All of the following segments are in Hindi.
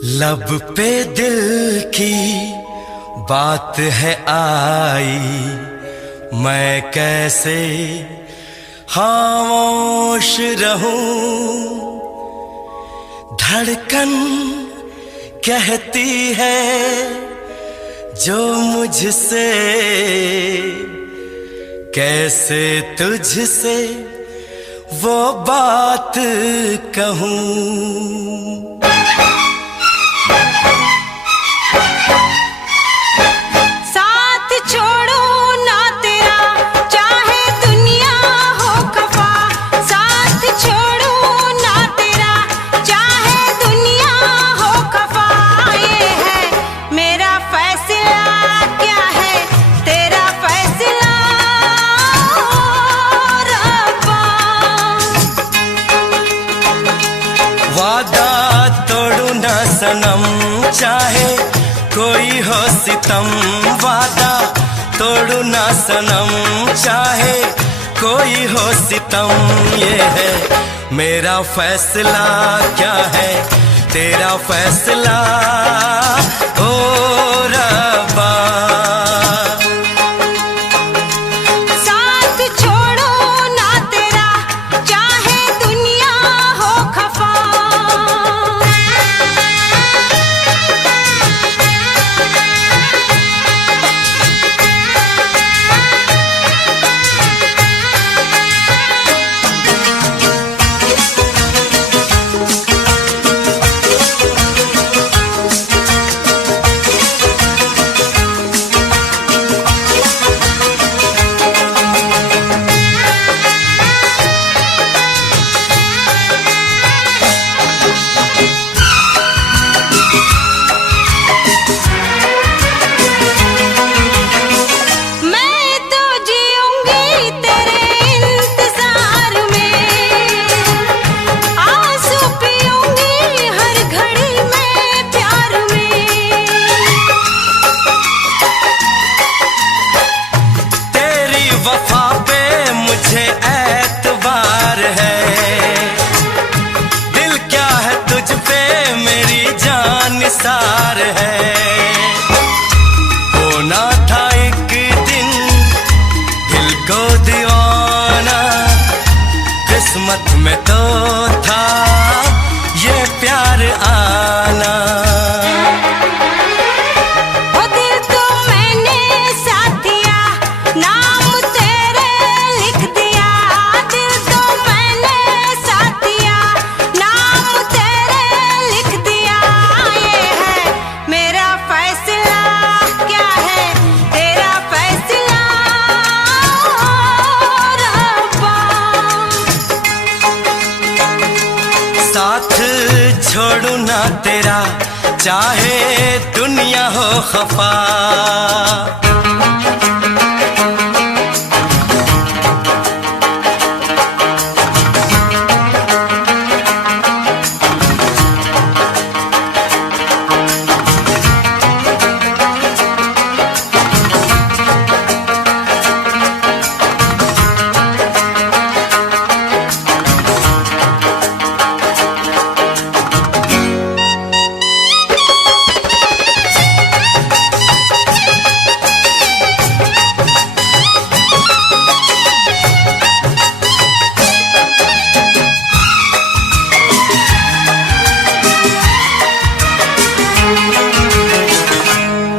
लब पे दिल की बात है आई, मैं कैसे खामोश रहूं। धड़कन कहती है जो मुझसे, कैसे तुझसे वो बात कहूं। वादा तोड़ू ना सनम, चाहे कोई हो सितम। वादा तोड़ू ना सनम, चाहे कोई हो सितम। ये है मेरा फैसला, क्या है तेरा फैसला ओ रब्बा। वफा पे मुझे एतबार है, दिल क्या है तुझ पे मेरी जान निसार है। होना था एक दिन दिल को दीवाना, किस्मत में तो था ये प्यार आना। साथ छोड़ू ना तेरा, चाहे दुनिया हो खफा।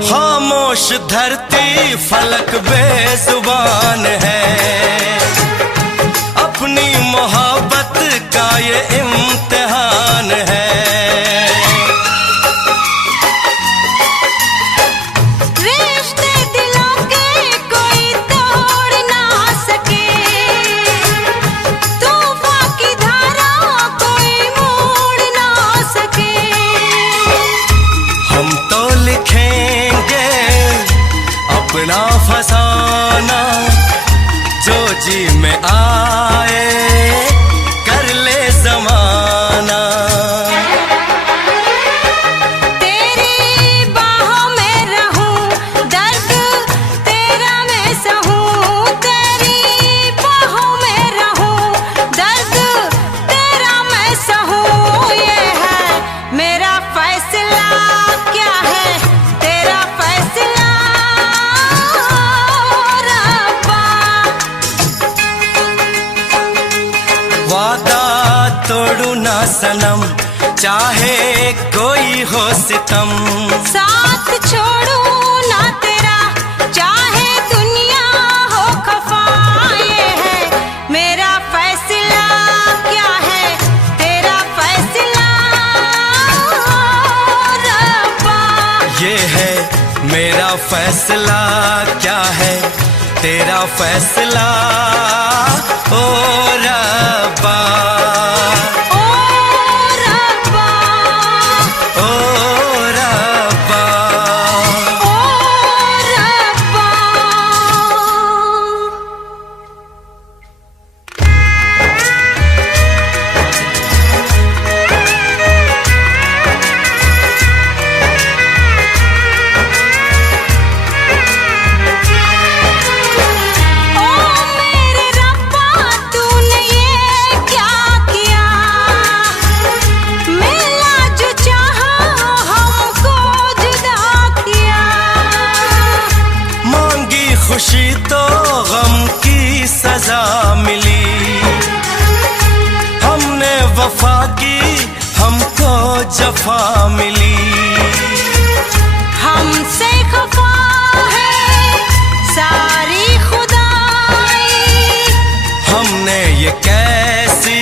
खामोश धरती फलक बेजुबान है, अपनी मोहब्बत का ये इम्तिहान है। रिश्ते दिलों के कोई तोड़ ना सके, तूफान की धारा कोई मोड़ ना सके। हम तो लिखेंगे अपना फसाना, सनम, चाहे कोई हो सितम। साथ छोड़ू ना तेरा, चाहे दुनिया हो खफा। ये है मेरा फैसला, क्या है तेरा फैसला रब्बा। ये है मेरा फैसला, क्या है तेरा फैसला ओ रब्बा। खुशी तो गम की सजा मिली, हमने वफा की हमको जफा मिली। हमसे खफा है सारी खुदाई, हमने ये कैसी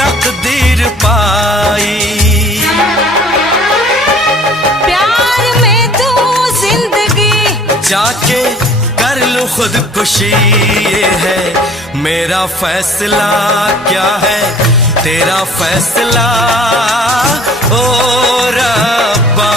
तकदीर पाई। प्यार में तू जिंदगी जाके कर लूं खुदकुशी। ये है मेरा फैसला, क्या है तेरा फैसला ओ रब्बा।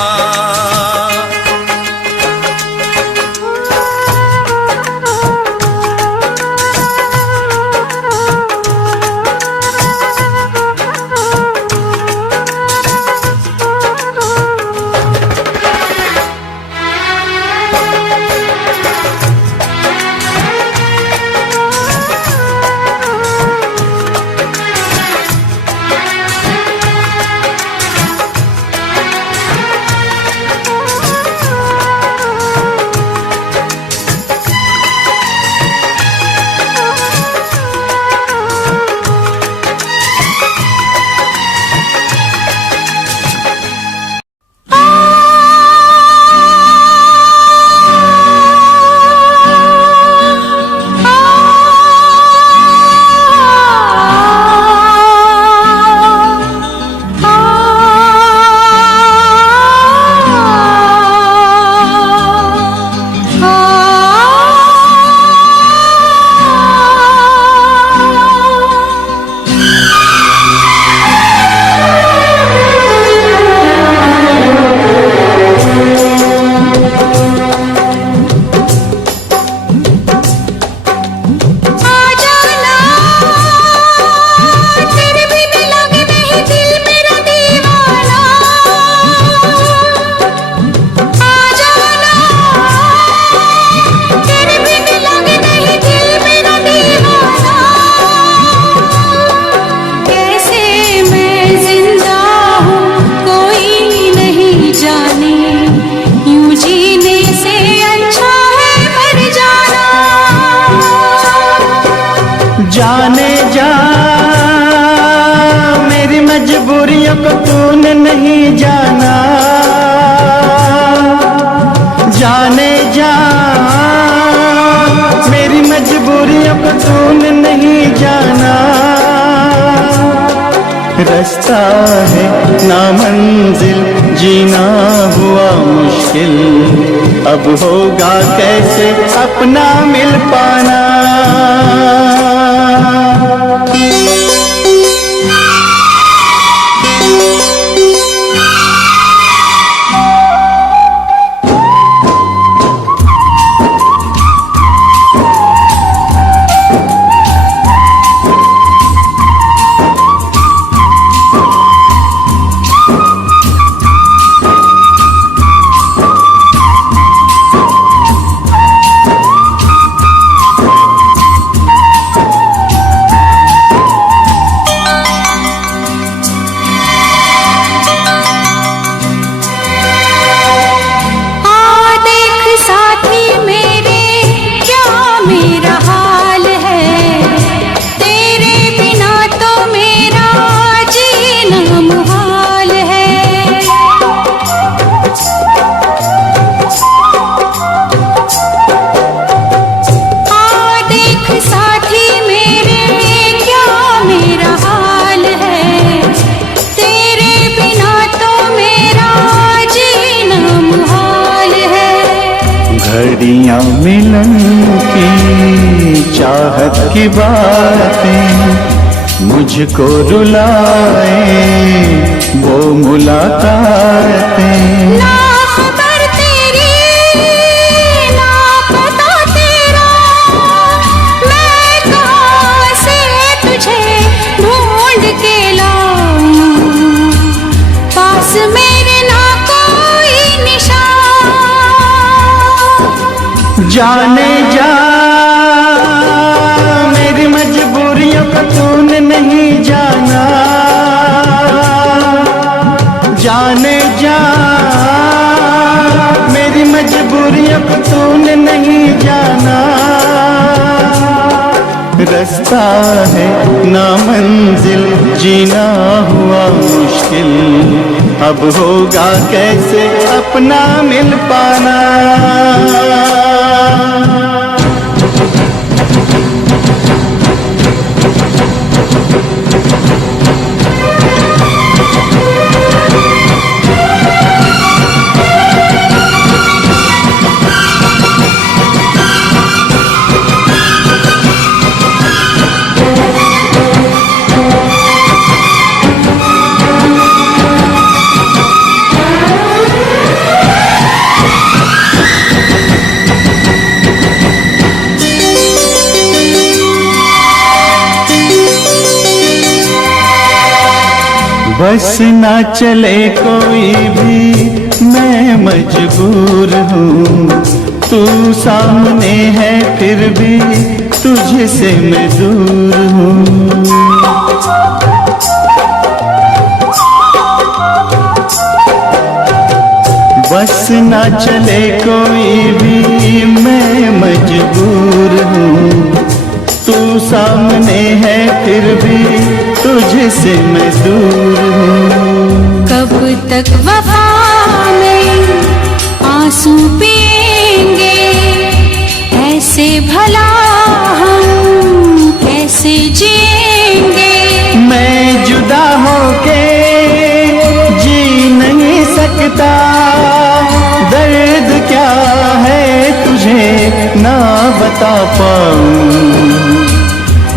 जाने जा मेरी मजबूरियों को तूने नहीं जाना। जाने जा मेरी मजबूरियों को तूने नहीं जाना। रास्ता है नामंजिल, जीना हुआ मुश्किल, अब होगा कैसे अपना मिल पाना। घड़ियां मिलन की चाहत की बातें मुझको रुलाए वो मुलाकातें। ना खबर तेरी ना पता तेरा, मैं कहाँ से तुझे ढूंढ के लाऊं, पास मेरे ना कोई निशान। जाने जा मेरी मजबूरियों को तूने नहीं जाना, जाने जा मेरी मजबूरियों को तूने नहीं जाना। रास्ता है ना मंजिल जीना हुआ मुश्किल, अब होगा कैसे अपना मिल पाना। बस ना चले कोई भी मैं मजबूर हूँ, तू सामने है फिर भी तुझसे मैं दूर हूँ। बस ना चले कोई भी मैं मजबूर हूँ, तू सामने है फिर भी तुझसे मैं दूर हूँ। कब तक वफा में आंसू पिएंगे, ऐसे भला हम कैसे जिएंगे। मैं जुदा होके जी नहीं सकता, दर्द क्या है तुझे ना बता पाऊं,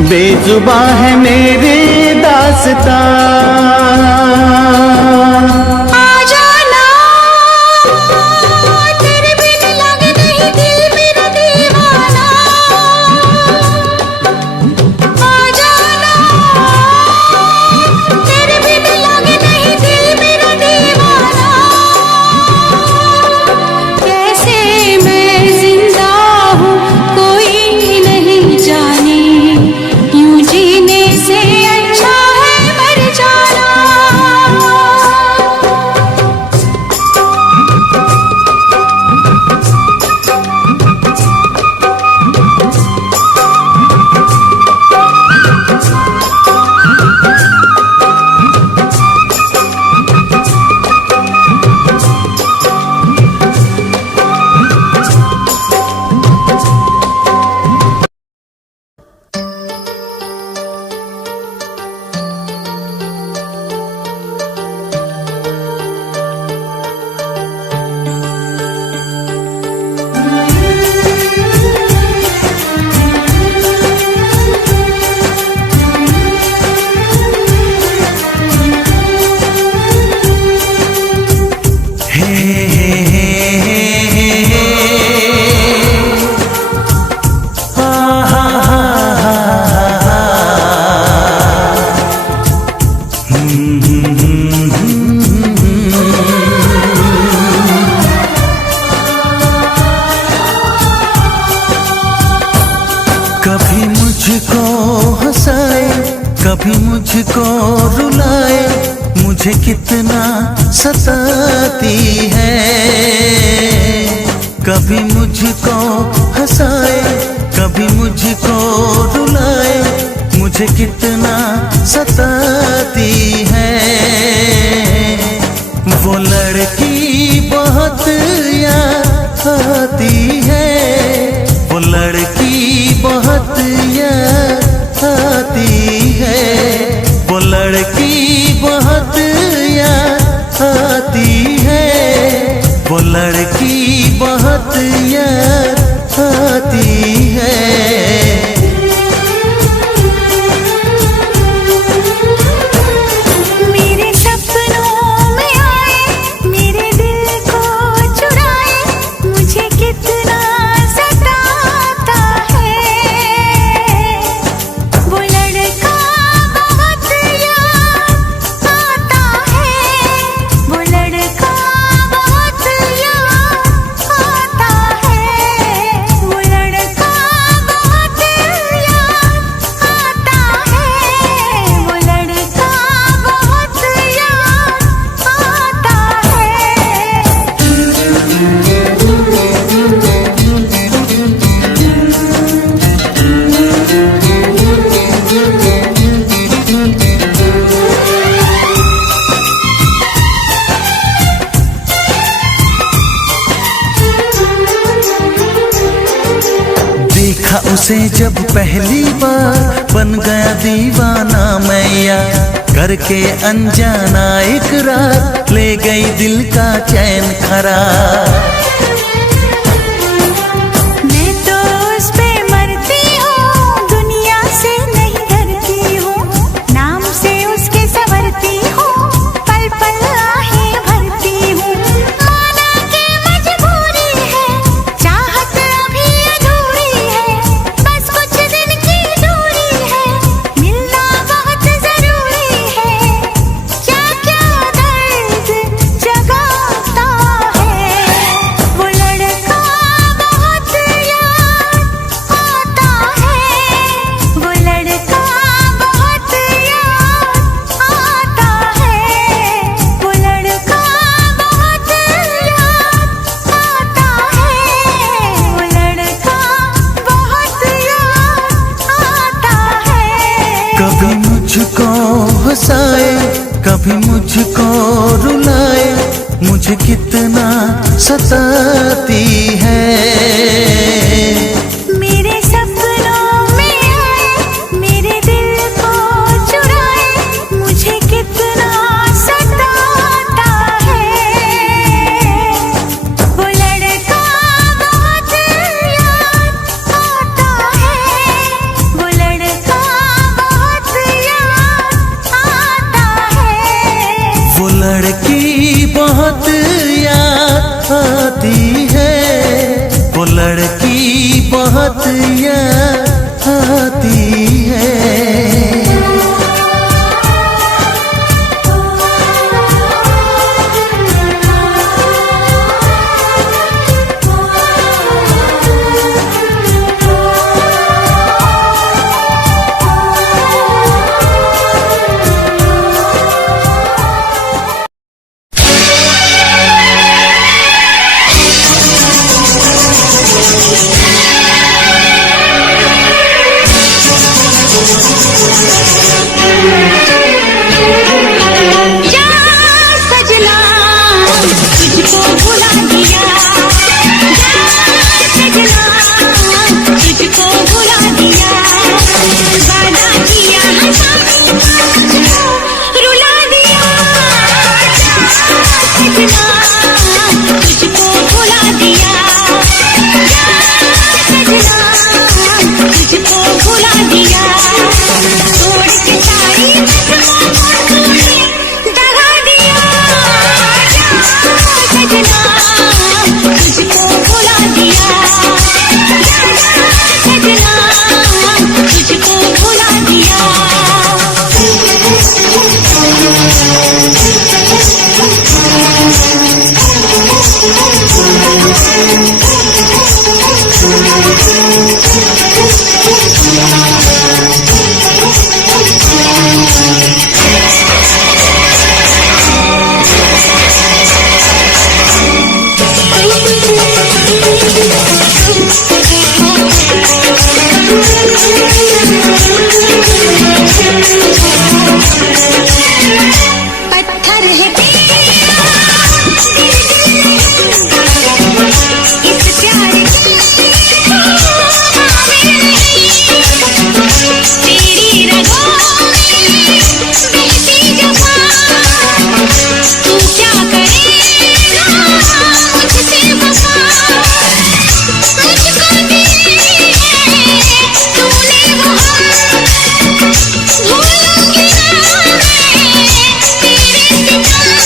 बेजुबां है मेरी दास्तां। आ जाना तेरे बिन लगे नहीं दिल मेरा दीवाना, आ जाना तेरे बिन लगे नहीं दिल मेरा दीवाना। कैसे मैं जिंदा हूँ कोई नहीं जाने, यूं जीने से अच्छा है मर जाना। कभी मुझको हंसाए कभी मुझको रुलाए, मुझे कितना सताती है। कभी मुझको हंसाए कभी मुझको रुलाए, मुझे कितना सताती है। वो लड़की बहुत याद आती है, वो लड़की बहुत याद आती है, वो लड़की बहुत याद आती है, वो लड़की बहुत याद देखा उसे जब पहली बार बन गया दीवाना मैया, करके अनजाना इकरार ले गई दिल का चैन करार। मैं तो उस पे मरती हूँ, दुनिया से नहीं डरती हूँ, नाम से उसके संवरती हूँ, पल पल आहें भरती हूँ। माना कि मजबूरी है, चाहत अभी अधूरी है, बस कुछ दिन की दूरी है, मिलना बहुत जरूरी है। क्या क्या दर्द जगाता है वो लड़का, बहुत याद आता है वो लड़का, बहुत याद आता है वो लड़का, बहुत याद आता है वो लड़का, बहुत याद आता है। कभी मुझको हंसाए, कभी मुझको रुलाए, मुझे कितना सताती है। मेरे सपनों में आए, मेरे दिल को चुराए, मुझे कितना सताता है वो लड़का, बहुत याद आता है वो लड़का, बहुत याद आता है। वो लड़की बहुत याद आती है, वो लड़की बहुत याद आती है। जा सजना तुझको भुला दिया, जा सजना तुझको भुला दिया, वादा किया रुला दिया। जा सजना तुझको भुला दिया, जा सजना तुझको भुला दिया, तोड़ के सारी दगा दिया। जा सजना तुझको भुला दिया, जा सजना तुझको भुला दिया। पत्थर है तेरा इस प्यार की तेरी रगों में बहती जवां, तू क्या करेगा मुझसे वफा, मुझको दी है तूने वहाँ, भूलूंगी ना मैं तेरे सिवा।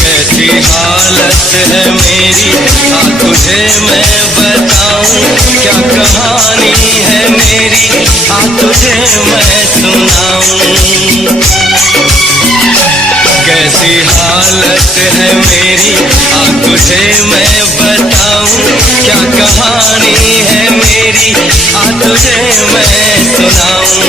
कैसी हालत है मेरी, तुझे मैं बताऊं, क्या कहानी है मेरी, तुझे मैं सुनाऊं। कैसी हालत है मेरी, तुझे मैं बताऊं, क्या कहानी है मेरी, तुझे मैं सुनाऊं।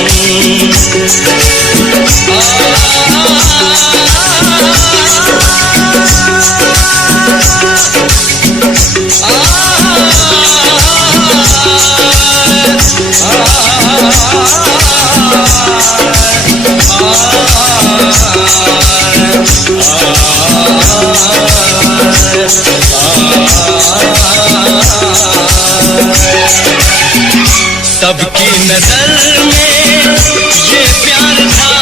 सबकी नजर में ये प्यार था,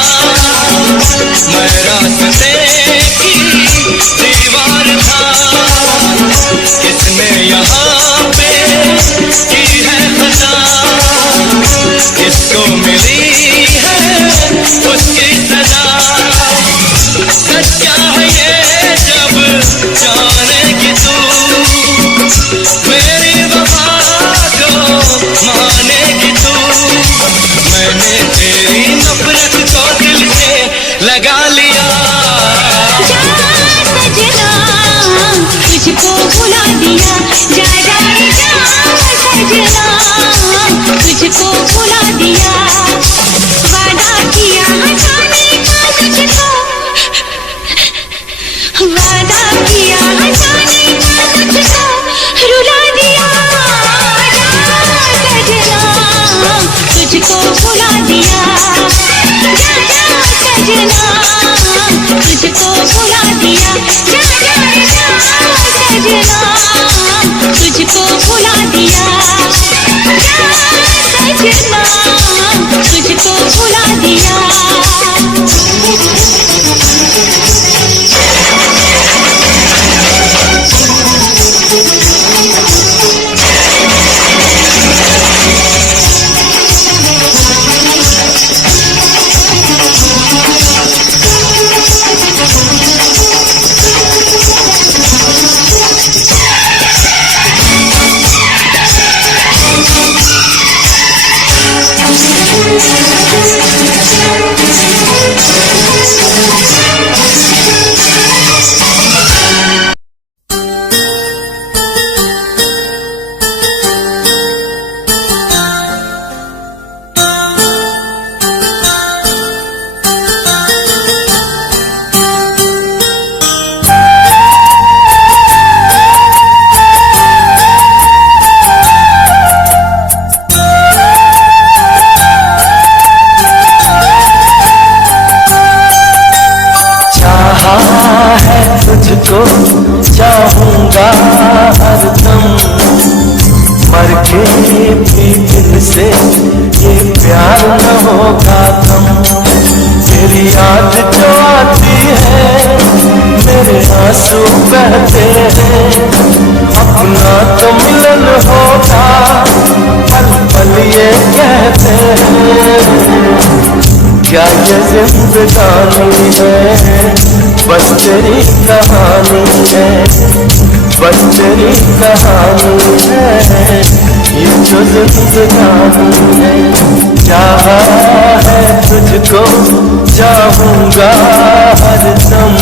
मैं रास्ते की दीवार था। किसने यहाँ पे की है खता, किसको मिली है उसकी सजा। सच्चा है ये जब जानेगी तू, मेरी वफा को मानेगी तू। मैंने तेरी नफरत को दिल से लगा लिया। जा सजना तुझको भुला दिया, जा जा जा सजना तुझको भुला दिया। वादा किया हंसाने का तुझको, वादा किया हंसाने का तुझको रुला दिया। जा सजना तुझको भुला दिया, जा जा सजना तुझको भुला दिया। जा जा जा सजना तुझको भुला दिया, जा सजना तुझको भुला दिया। तुझको चाहूंगा हरदम, मर के भी दिल से ये प्यार न होगा कम। तेरी याद जो आती है मेरे आंसू बहते हैं, अपना तो मिलन होगा पल पल ये कहते हैं। क्या ये जिंदगानी है, बस तेरी कहानी है, बस तेरी कहानी है, ये जो जिंदगानी है। चाहा है तुझको चाहूंगा हरदम,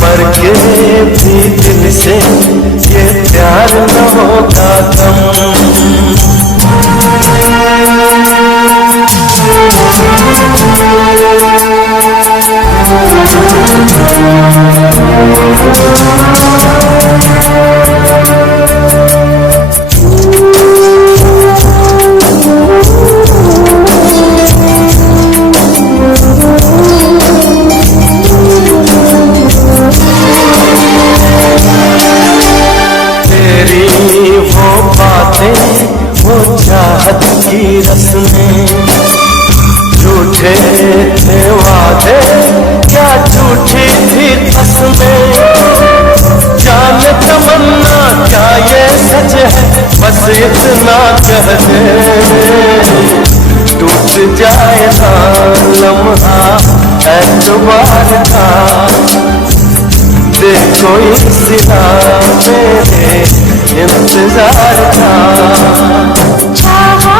मर के भी दिल से ये प्यार न होगा कम। का, देखो इस सिला मेरे इंतजार का। चाहा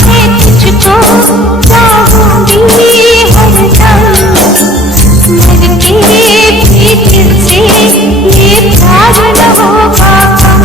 है तुझको चाहूंगी हरदम, मर के भी दिल से ये प्यार न होगा कम।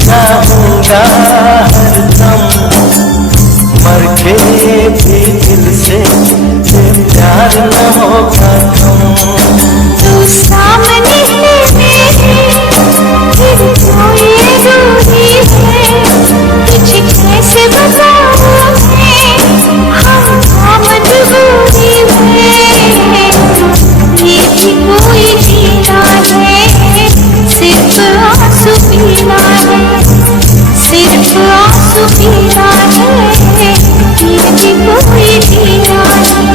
चाहूंगा हरदम, मर के भी दिल से ये प्यार न होगा कम। तू सामने है मेरे, फिर तो ये दूरी है, तुझे कैसे बताऊं मैं, हम मजबूरी में। ये भी कोई जीना है, सिर्फ आंसू पीना है, सिर्फ आंसू पीना है, ये भी कोई जीना है।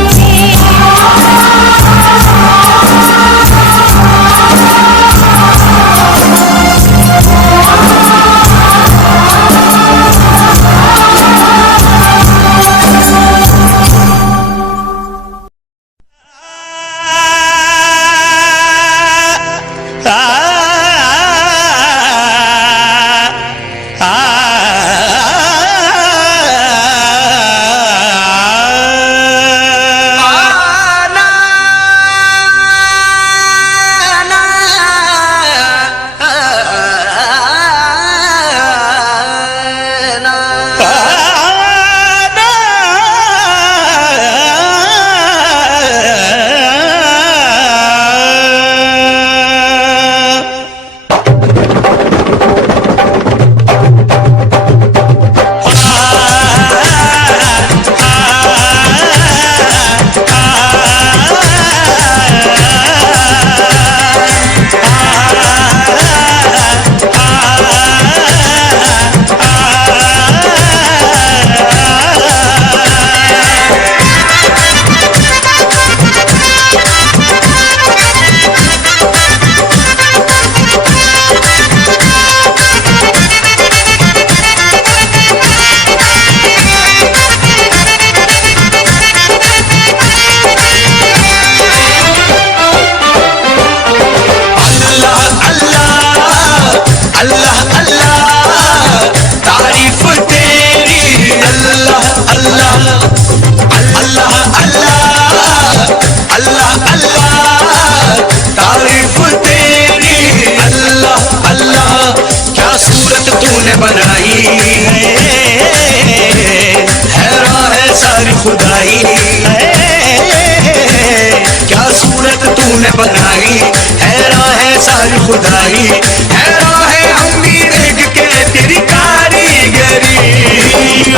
बनाई, हैरान है सारी खुदाई, हैरान है हम भी देख के तेरी कारीगरी।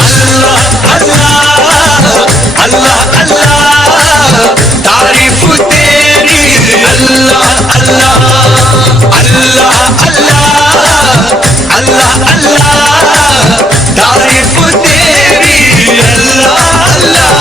अल्लाह अल्लाह अल्लाह अल्लाह तारीफ तेरी, अल्लाह अल्लाह अल्लाह अल्लाह अल्लाह अल्लाह तारीफ तेरी, अल्लाह अल्लाह।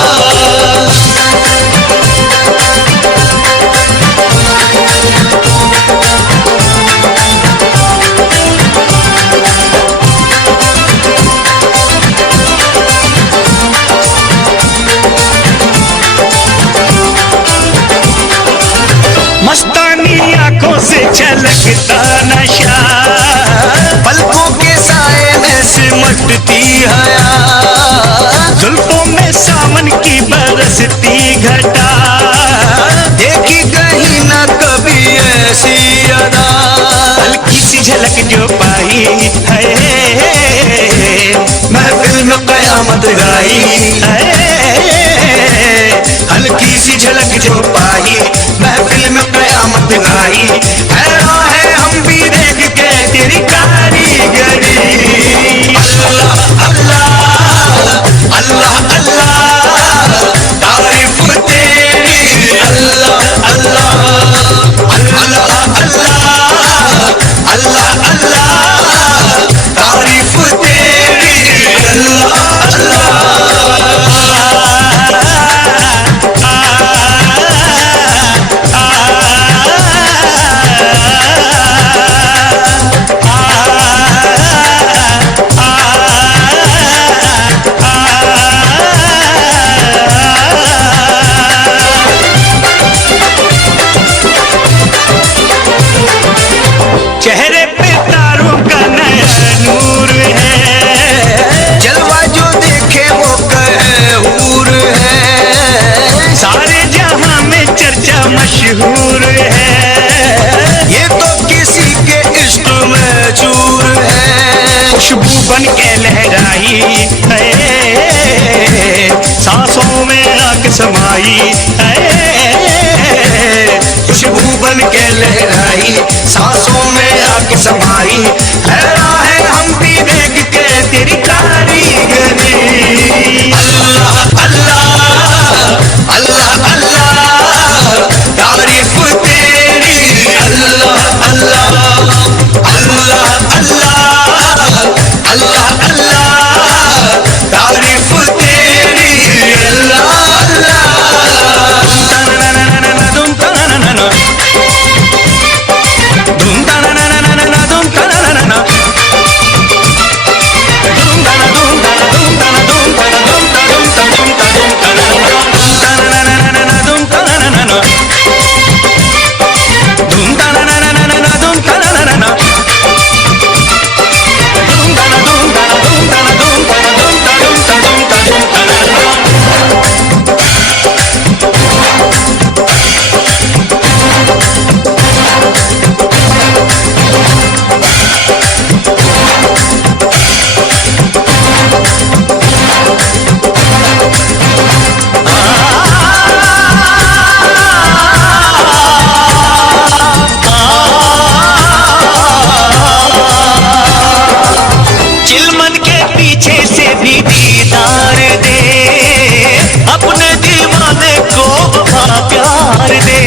बरसती हया, जुल्फों में सावन की बरसती घटा, देखी कहीं न कभी ऐसी अदा। हल्की सी झलक जो पाई है, महफिल में कयामत गाई है, हल्की सी झलक जो पाई, महफिल में कयामत गाई। हैरान है हम भी देख के तेरी कारीगरी। अल्लाह अल्लाह अल्लाह अल्लाह तारीफ तेरी। अल्लाह अल्लाह अल्लाह अल्लाह अल्लाह अल्लाह तारीफ तेरी। अल्लाह चेहरे पे तारों का नया नूर है, जलवा जो देखे वो कहे हूर है। सारे जहां में चर्चा मशहूर है, ये तो किसी के इश्क में चूर है। खुशबू बन के लहराई है, सांसों में आग समाई है, खुशबू बन के लहराई, सांसों में आग समाई। हैरान है हम भी देख के तेरी कारीगरी। अल्लाह अल्लाह अल्लाह अल्लाह तारीफ तेरी। अल्लाह अल्लाह अल्लाह अल्लाह अल्लाह अल्लाह तारीफ तेरी। अल्लाह अल्लाह चिलमन के पीछे से भी दीदार दे, अपने दीवाने को वफा प्यार दे।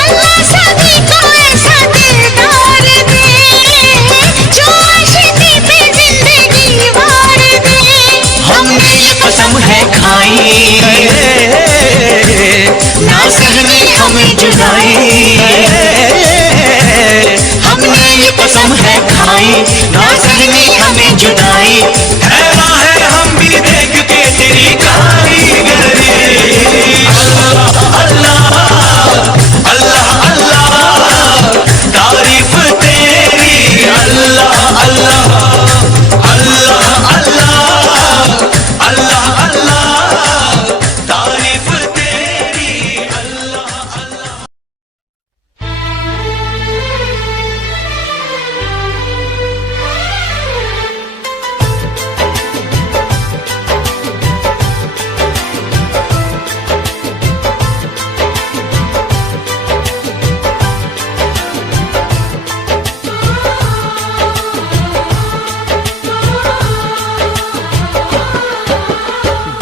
अल्लाह सभी को ऐसा दिलदार दे, जो आशिकी पे जिंदगी वार दे। हमने ये कसम है खाई, ना सहने हमें जुदाई। हमने ये कसम है खाई, ना सहने हमें जुदाई। हैरान है हम भी देख के तेरी कारीगरी। अल्लाह अल्लाह अल्लाह अल्लाह तारीफ तेरी। अल्लाह अल्लाह अल्लाह अल्लाह अल्लाह अल्लाह तारीफ तेरी। अल्लाह अल्लाह।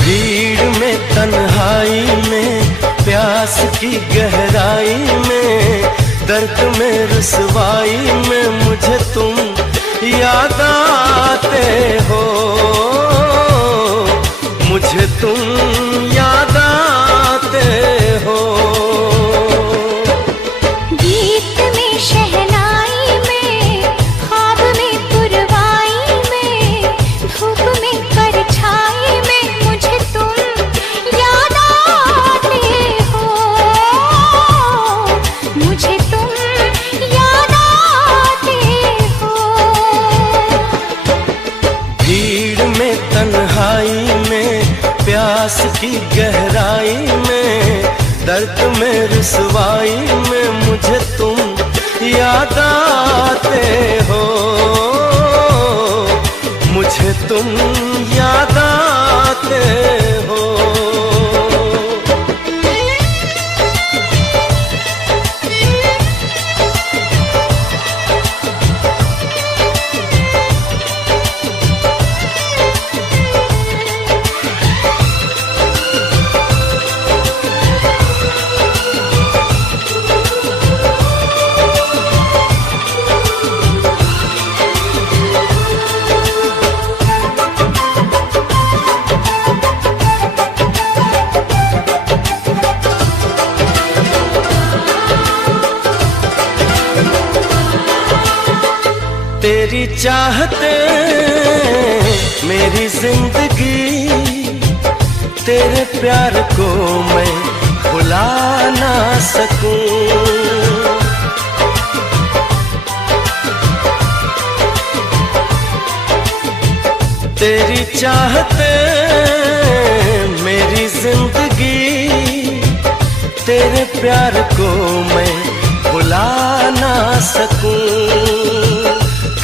भीड़ में तन्हाई में, प्यास की गहराई में, दर्द में रुसवाई में मुझे तुम याद आते हो। मुझे तुम याद आते हो। गीत में शहनाई में, ख्वाब में पुरवाई में, धूप में परछाई में मुझे तुम याद आते हो। मुझे तुम याद आते की गहराई में, दर्द में रुसवाई में मुझे तुम याद आते हो, मुझे तुम याद आते हो। तेरी चाहते मेरी जिंदगी, तेरे प्यार को मैं भुला ना सकूं। तेरी चाहते मेरी जिंदगी, तेरे प्यार को मैं भुला ना सकूं।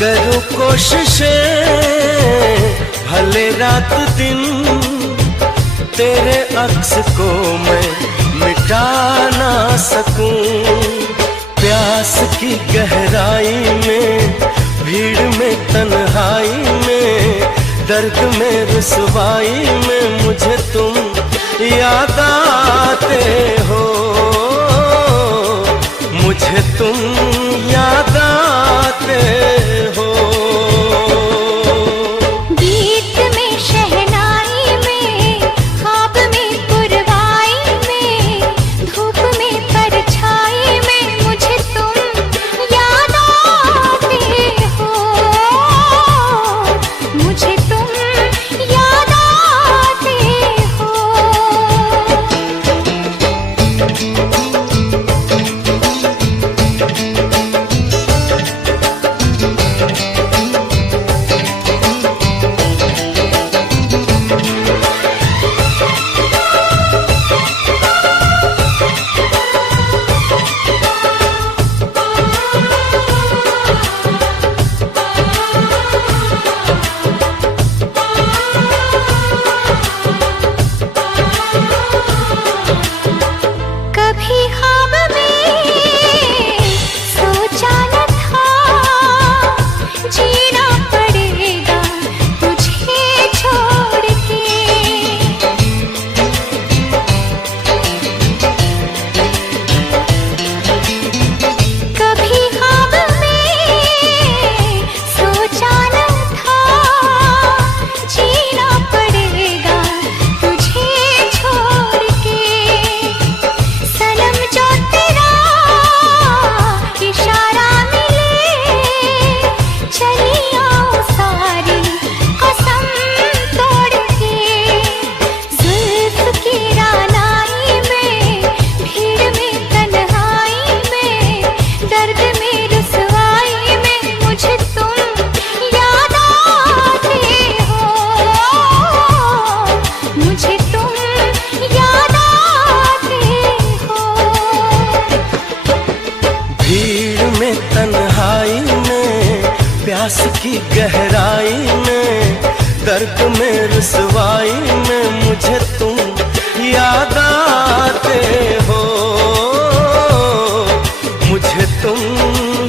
करूं कोशिशें भले रात दिन, तेरे अक्स को मैं मिटा ना सकूं। प्यास की गहराई में, भीड़ में तन्हाई में, दर्द में रुसवाई में मुझे तुम याद आते हो, मुझे तुम याद आते हो। गीत में शहनाई में, ख्वाब में पुरवाई में, धूप में परछाई में मुझे तुम याद आते हो, मुझे तुम याद आते हो। कभी ख्वाब में सोचा न था, जीना पड़ेगा तुझे छोड़ के। कभी ख्वाब में सोचा न था, जीना पड़ेगा तुझे छोड़ के। सनम जो तेरा इशारा मिले, चली आओ सारी कसम तोड़ के। जुल्फ की रानाई में, भीड़ में तन्हाई में, दर्द में रुसवाई में मुझे तुम याद आते हो, मुझे तुम याद आते हो। भीड़ में तन्हाई में, प्यास की गहराई में, दर्द में रुसवाई में मुझे तुम याद आते हो, मुझे तुम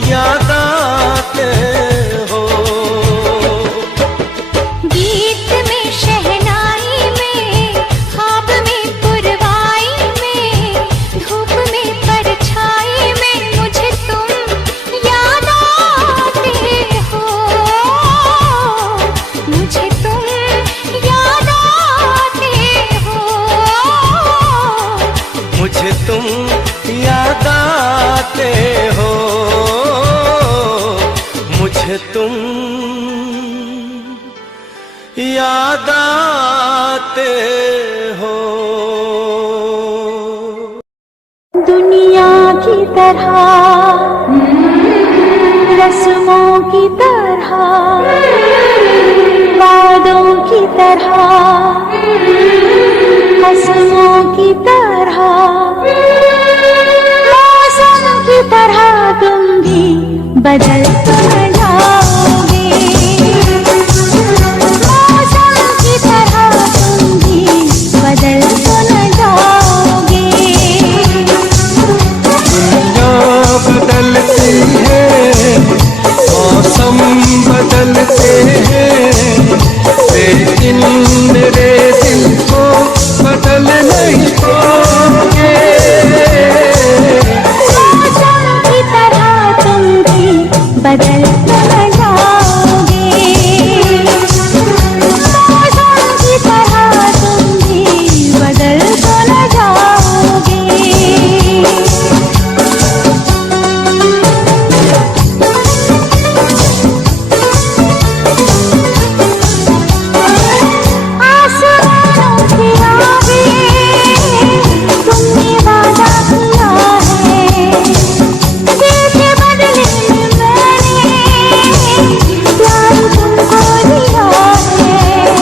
याद आते हो। गीत में शहनाई में, ख्वाब में पुरवाई में, धूप में परछाई में मुझे तुम याद आते हो, मुझे तुम याद आते हो, मुझे तुम याद आते हो, मुझे तुम याद आते हो। दुनिया की तरह, रस्मों की तरह, वादों की तरह, मौसम की तरह तुम भी बदल तो न जाओगे। मौसम की तरह तुम भी बदल तो न जाओगे। दुनिया बदलती है, मौसम बदलते हैं, लेकिन मेरे दिल को बदल नहीं पाओगे। मौसम की तरह तुम भी बदल तो न जाओगे। मौसम की तरह तुम भी बदल तो न जाओगे। आसमानों के आगे तुमने वादा किया है, दिल के बदले में मैंने प्यार तुमको दिया है।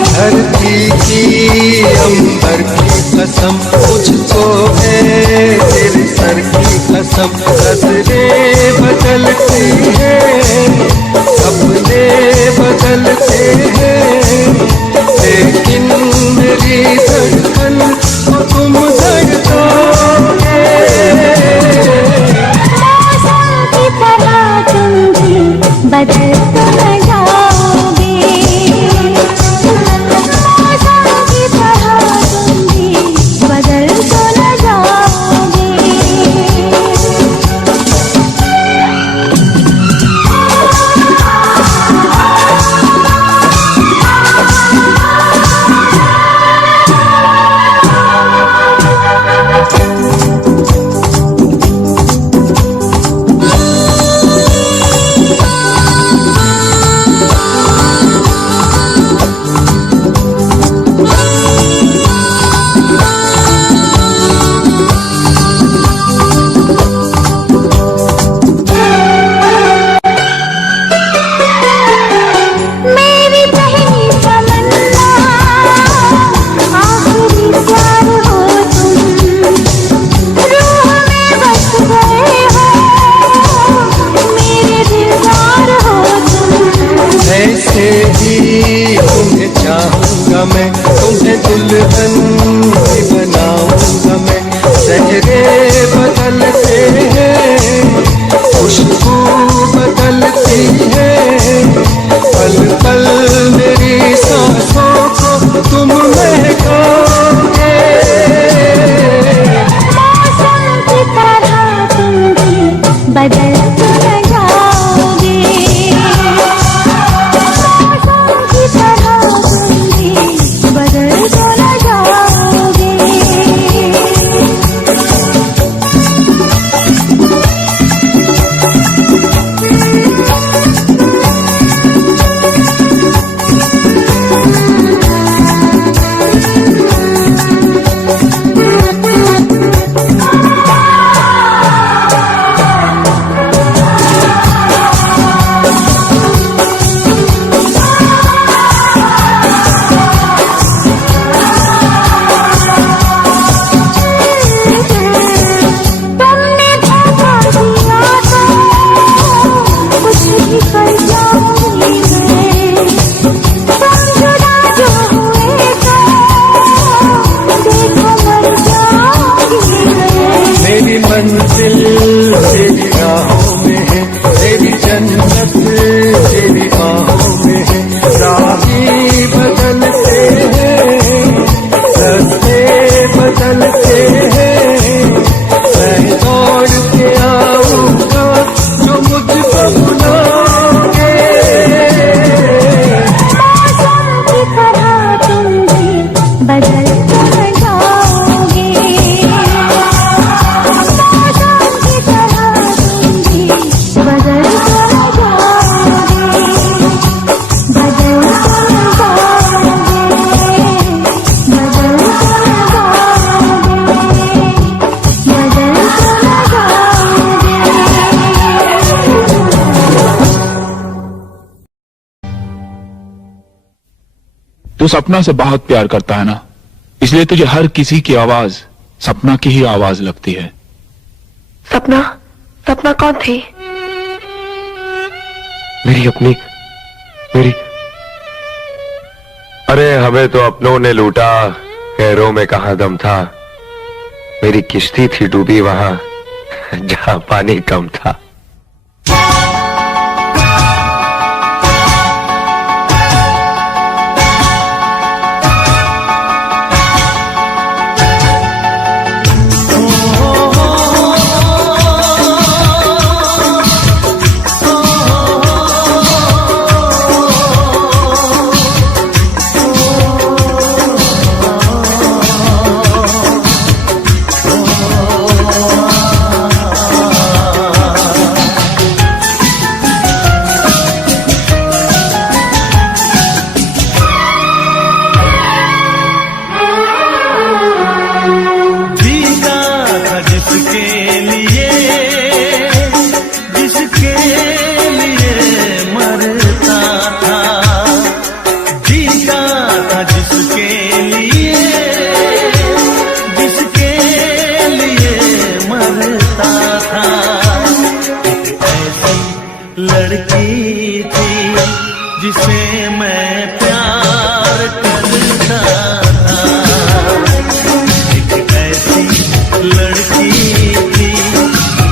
धरती की अंबर की कसम मुझको है, तेरे सर की कसम। नजरें बदलती हैं, सपने बदलते हैं, लेकिन मेरी धड़कन को तुम धड़काओगे। मौसम की तरह तुम भी बदल तो न जाओगे। मौसम की तरह तुम भी बदल तो न जाओगे। मेरी पहली तमन्ना आखिरी प्यार हो तुम, रूह में बस गए हो, मेरे दिलदार हो तुम। ऐसे ही तुम्हें चाहूंगा मैं, तुम्हें दुल्हन भी बनाऊंगा मैं। चेहरे बदलते हैं, खुशबू बदलती है, पल पल मेरी सांसों को तुम महकाओगे। मौसम की तरह तुम भी बदल तो न जाओगे। मौसम की तरह तुम भी बदल तो न जाओगे। तुमने धोखा दिया तो कुछ भी कर जाऊंगी मैं। तुम जुदा जो हुए तो देखो मर जाऊंगी मैं। मेरी मंजिल तेरी राहों में है, तेरी जन्नत तेरी बाहों में है। राही बदलते हैं, रास्ते बदलते हैं, मैं दौड़ के आऊंगा जो मुझको बुलाओगे। मौसम की तरह तुम भी बदल तो न जाओगे। मौसम की तरह तुम भी बदल तो न जाओगे। बदल तो न जाओगे। बदल तो न जाओगे। बदल तो न तू सपना से बहुत प्यार करता है ना, इसलिए तुझे हर किसी की आवाज सपना की ही आवाज लगती है। सपना? सपना कौन थी? मेरी अरे हमें तो अपनों ने लूटा, गैरों में कहां दम था। मेरी किश्ती थी डूबी वहां जहां पानी कम था। लड़की थी जिसे मैं प्यार करता था, एक ऐसी लड़की थी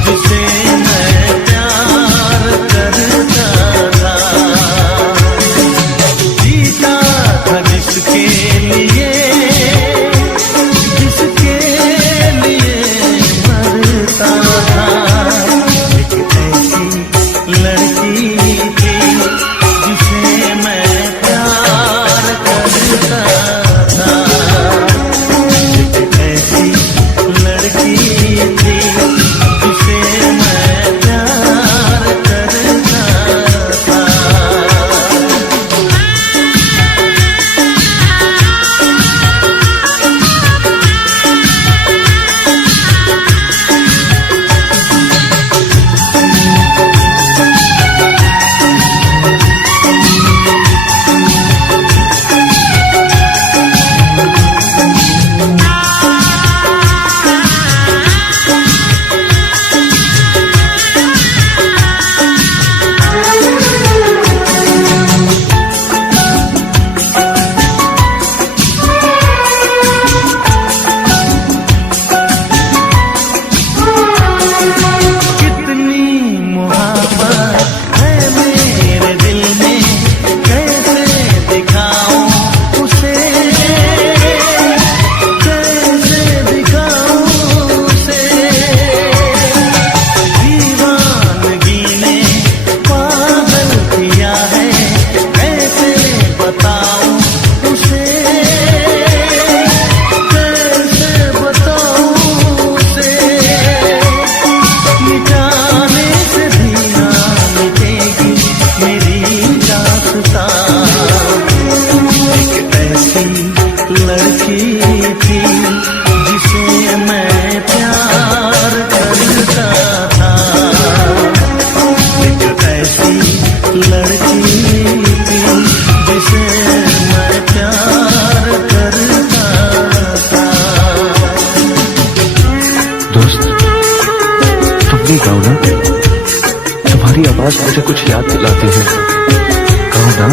जिसे मैं प्यार करता था। जीता था जिसके लिए मरता था। एक ऐसी लड़की थी जिसे मैं प्यार करता था। एक ऐसी लड़की थी जिसे मैं प्यार करता था। गाओ ना, तुम्हारी आवाज मुझे कुछ याद दिलाती है। गाओ ना।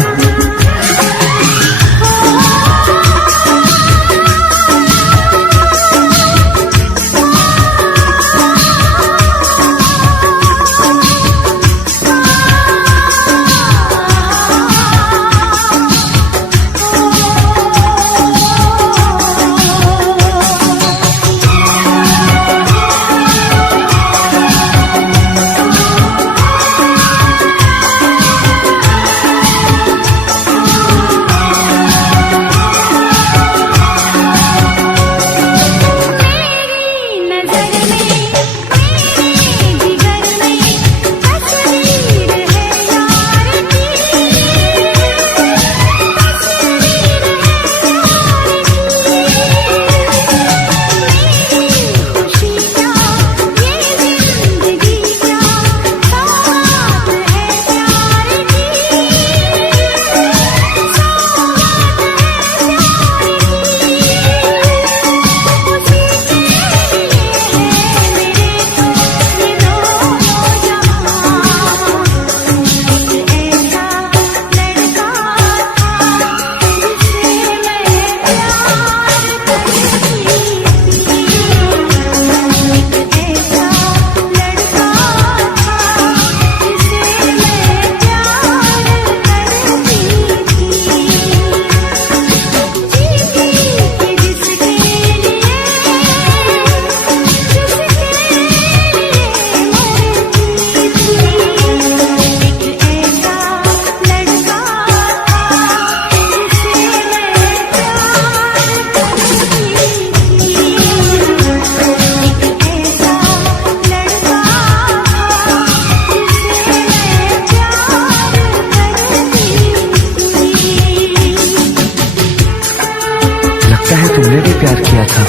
प्यार किया था।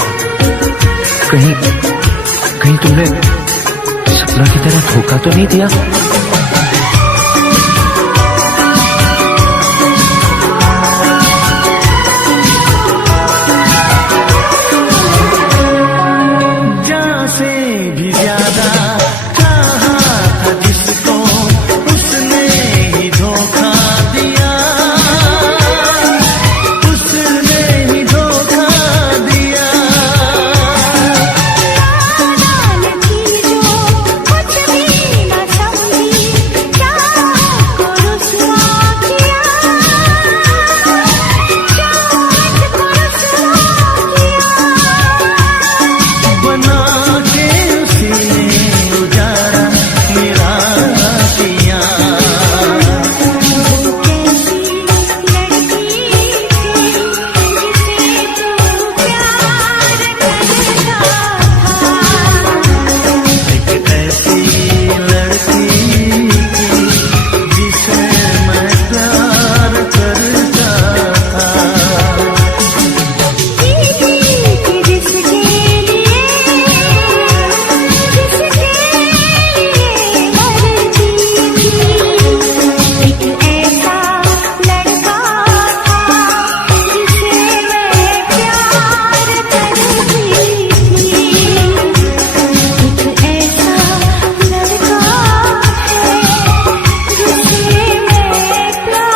कहीं तुमने सपना की तरह धोखा तो नहीं दिया? जान से भी ज्यादा चाहा था जिसको, उसने ही धोखा दिया, उसने ही धोखा दिया। कुछ भी न समझी, चाहत को रुसवा किया, चाहत को रुसवा किया। बना के उसी ने उजाड़ा मेरा पिया। वो कैसी लड़की थी जिसे तू प्यार करता था। एक ऐसी लड़की थी जिसे मैं प्यार करता था। जीती थी जिसके लिए मरती थी। एक ऐसा लड़का था जिसे मैं प्यार करती थी। एक ऐसा लड़का है जिसे मैं प्यार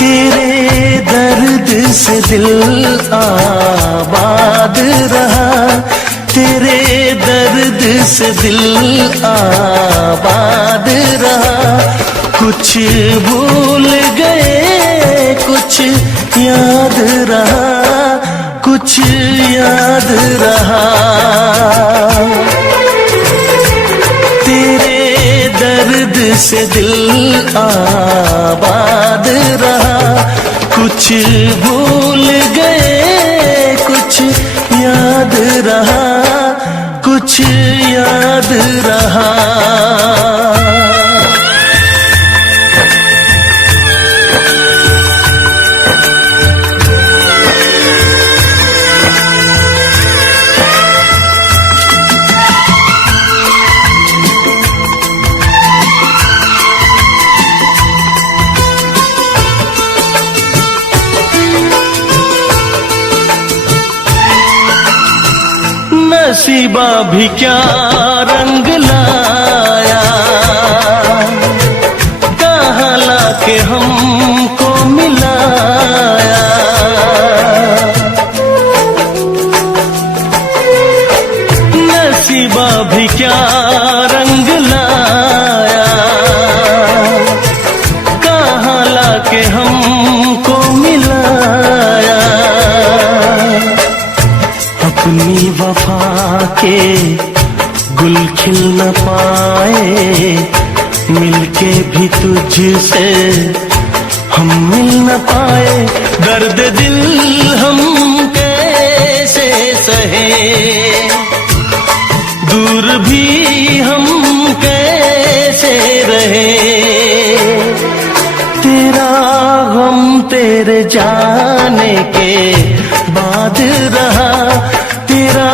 तेरे दर्द से दिल आबाद रहा, तेरे दर्द से दिल आबाद रहा। कुछ भूल गए कुछ याद रहा, कुछ याद रहा। तेरे दर्द से दिल आबाद रहा। कुछ भूल गए कुछ याद रहा, कुछ याद रहा। नसीबा भी क्या रंग लाया, कहाँ लाके हमको मिलाया। नसीबा भी क्या रंग लाया, कहाँ लाके हमको मिलाया। अपनी वफा के गुल खिल न पाए, मिलके भी तुझसे हम मिल न पाए। दर्द दिल हम कैसे सहे, दूर भी हम कैसे रहे। तेरा गम तेरे जाने के बाद रहा, तेरा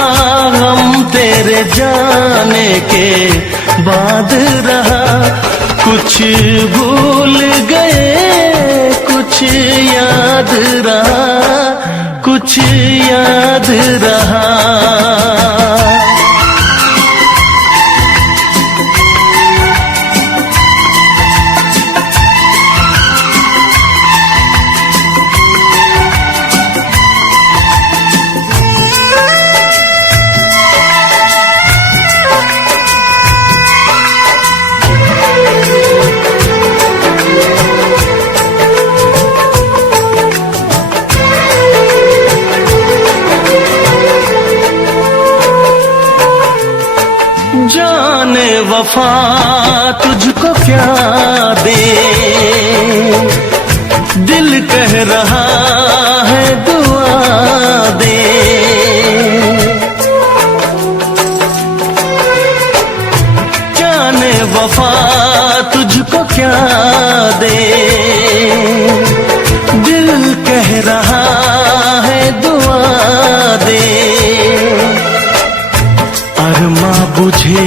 गम तेरे जाने के बाद रहा। कुछ भूल गए कुछ याद रहा, कुछ याद रहा। जाने वफा तुझको क्या दे, दिल कह रहा है दुआ दे। जाने वफा तुझको क्या दे, दिल कह रहा है दुआ दे। अरमा बुझे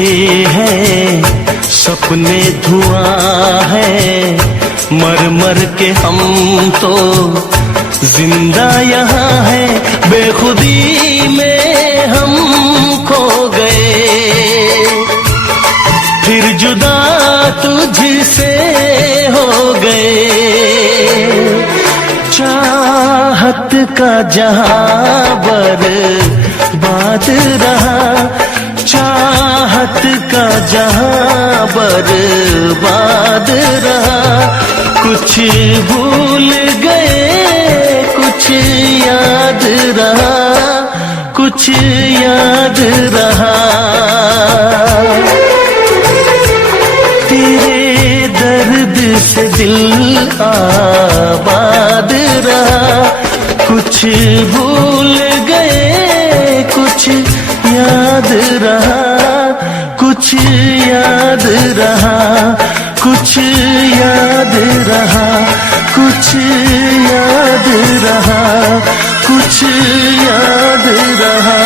हैं सपने धुआं है, मर मर के हम तो जिंदा यहाँ है। बेखुदी में हम खो गए, फिर जुदा तुझसे हो गए। चाहत का जहां बर्बाद रहा, चाहत का जहां बर्बाद रहा। कुछ भूल गए कुछ याद रहा, कुछ याद रहा। तेरे दर्द से दिल आबाद रहा। कुछ भूल गए कुछ याद रहा, कुछ याद रहा, कुछ याद रहा, कुछ याद रहा, कुछ याद रहा।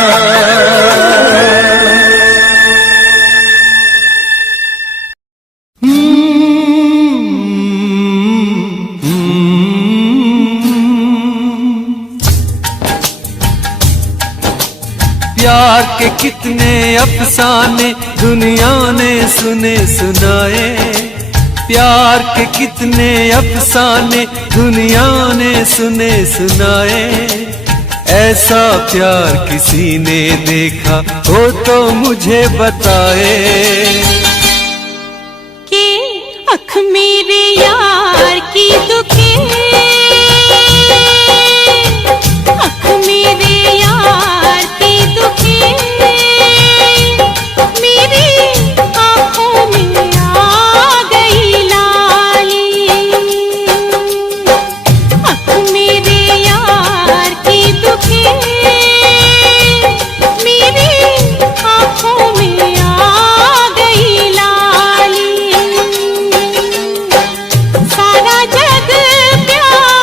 प्यार के कितने अफसाने दुनिया ने सुने सुनाए, प्यार के कितने अफसाने दुनिया ने सुने सुनाए। ऐसा प्यार किसी ने देखा हो तो मुझे बताए। कि अख मेरे यार की दुखे, अख मेरे यार की दुखे, मेरी आंखों में आ गई लाली। अख मेरे यार की दुखे, मेरी आंखों में आ गई लाली। सारा जग प्यार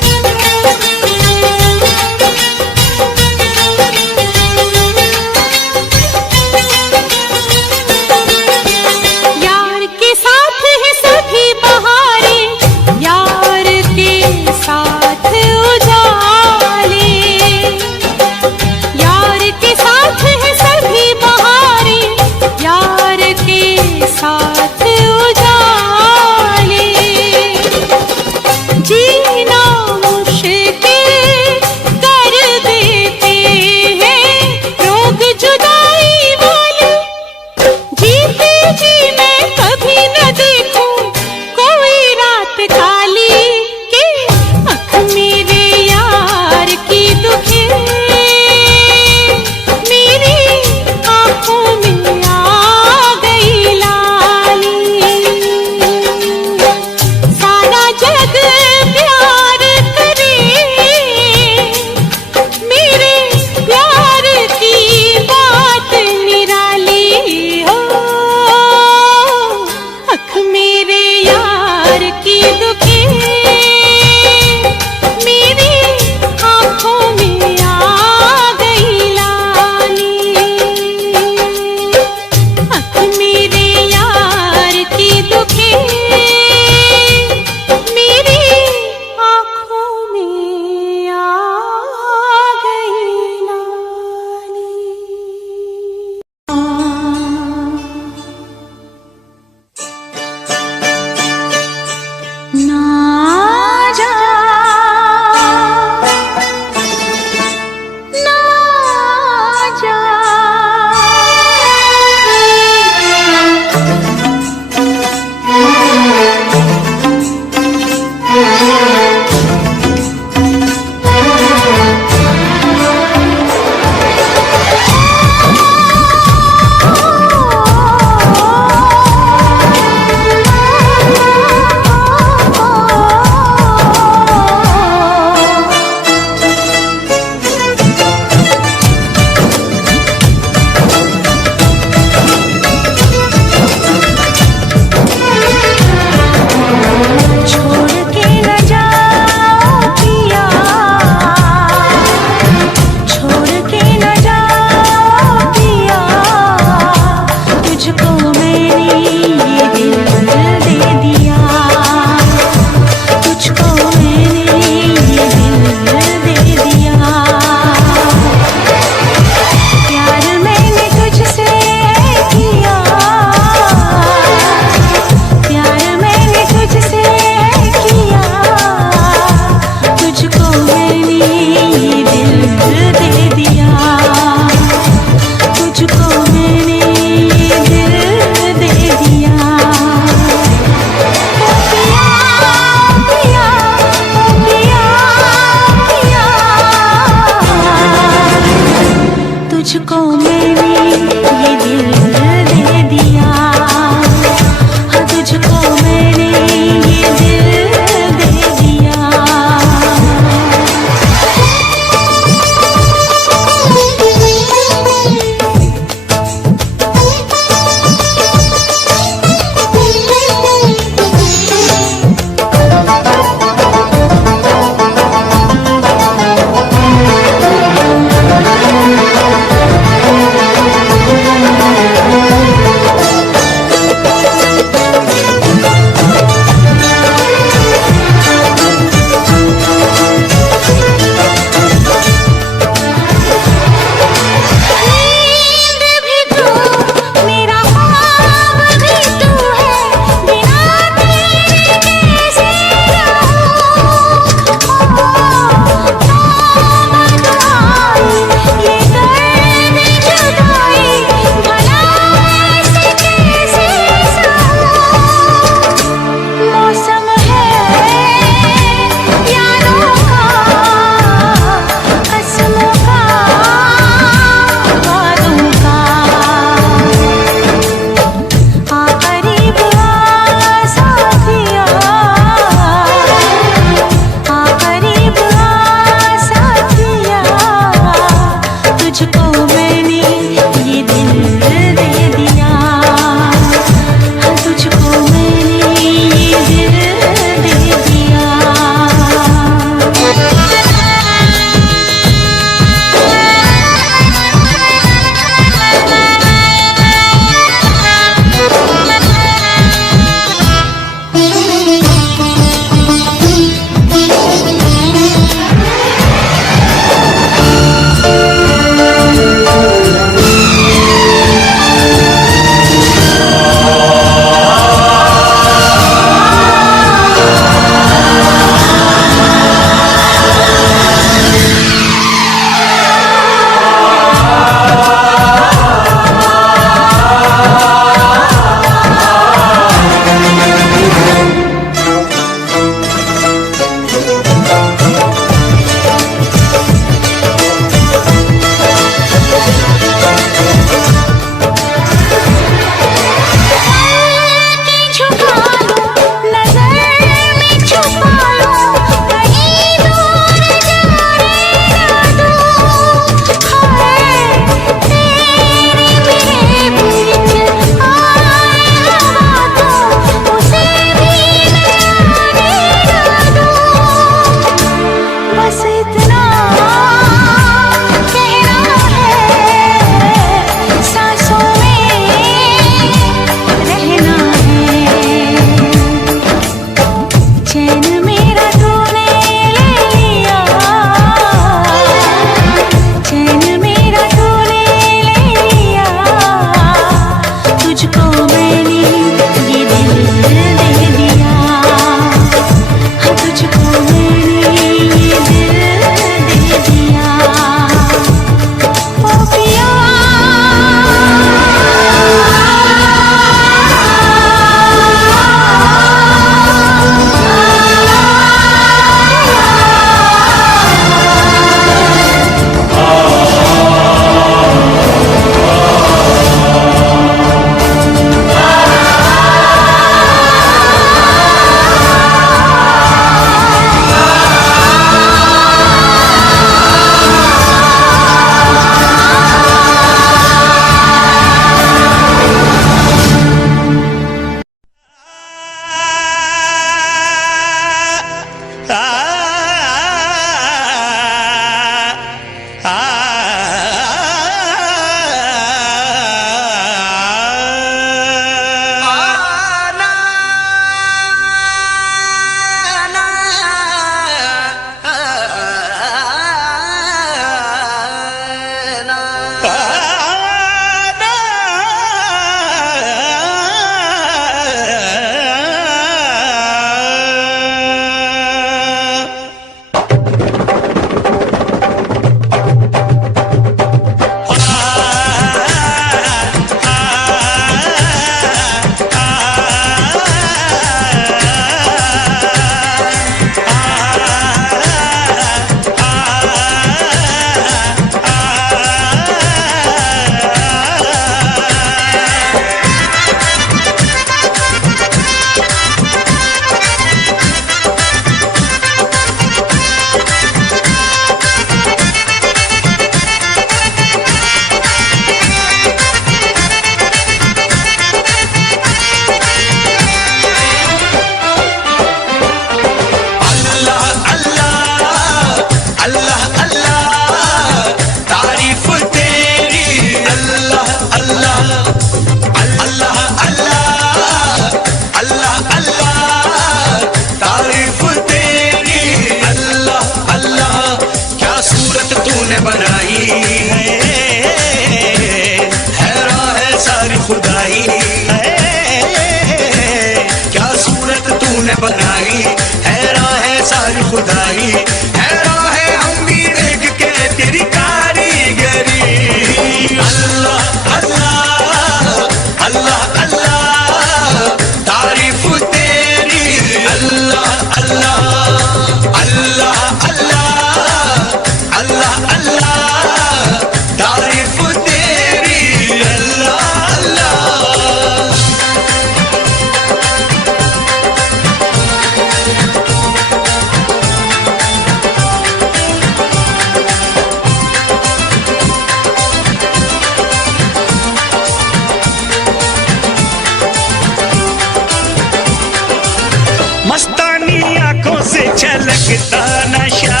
लगता नशा,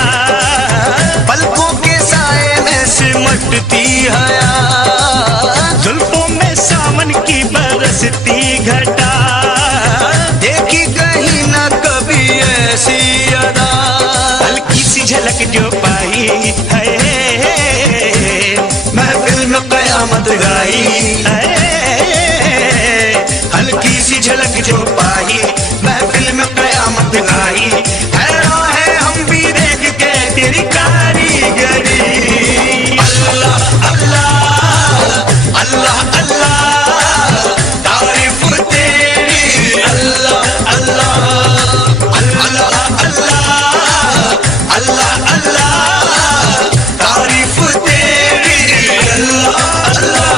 पलकों के साए में सिमटती हया, जुल्फों में सावन की बरसती घटा, देखी कहीं ना कभी ऐसी अदा। हल्की सी झलक जो पाई है, महफिल में कयामत गाई है, हल्की सी झलक जो पाई, महफिल में कयामत गाई। हैरान है हम भी देख के तेरी कारीगरी। अल्लाह अल्लाह अल्लाह अल्लाह तारीफ तेरी। अल्लाह अल्लाह अल्लाह अल्लाह अल्लाह अल्लाह तारीफ तेरी। अल्लाह अल्लाह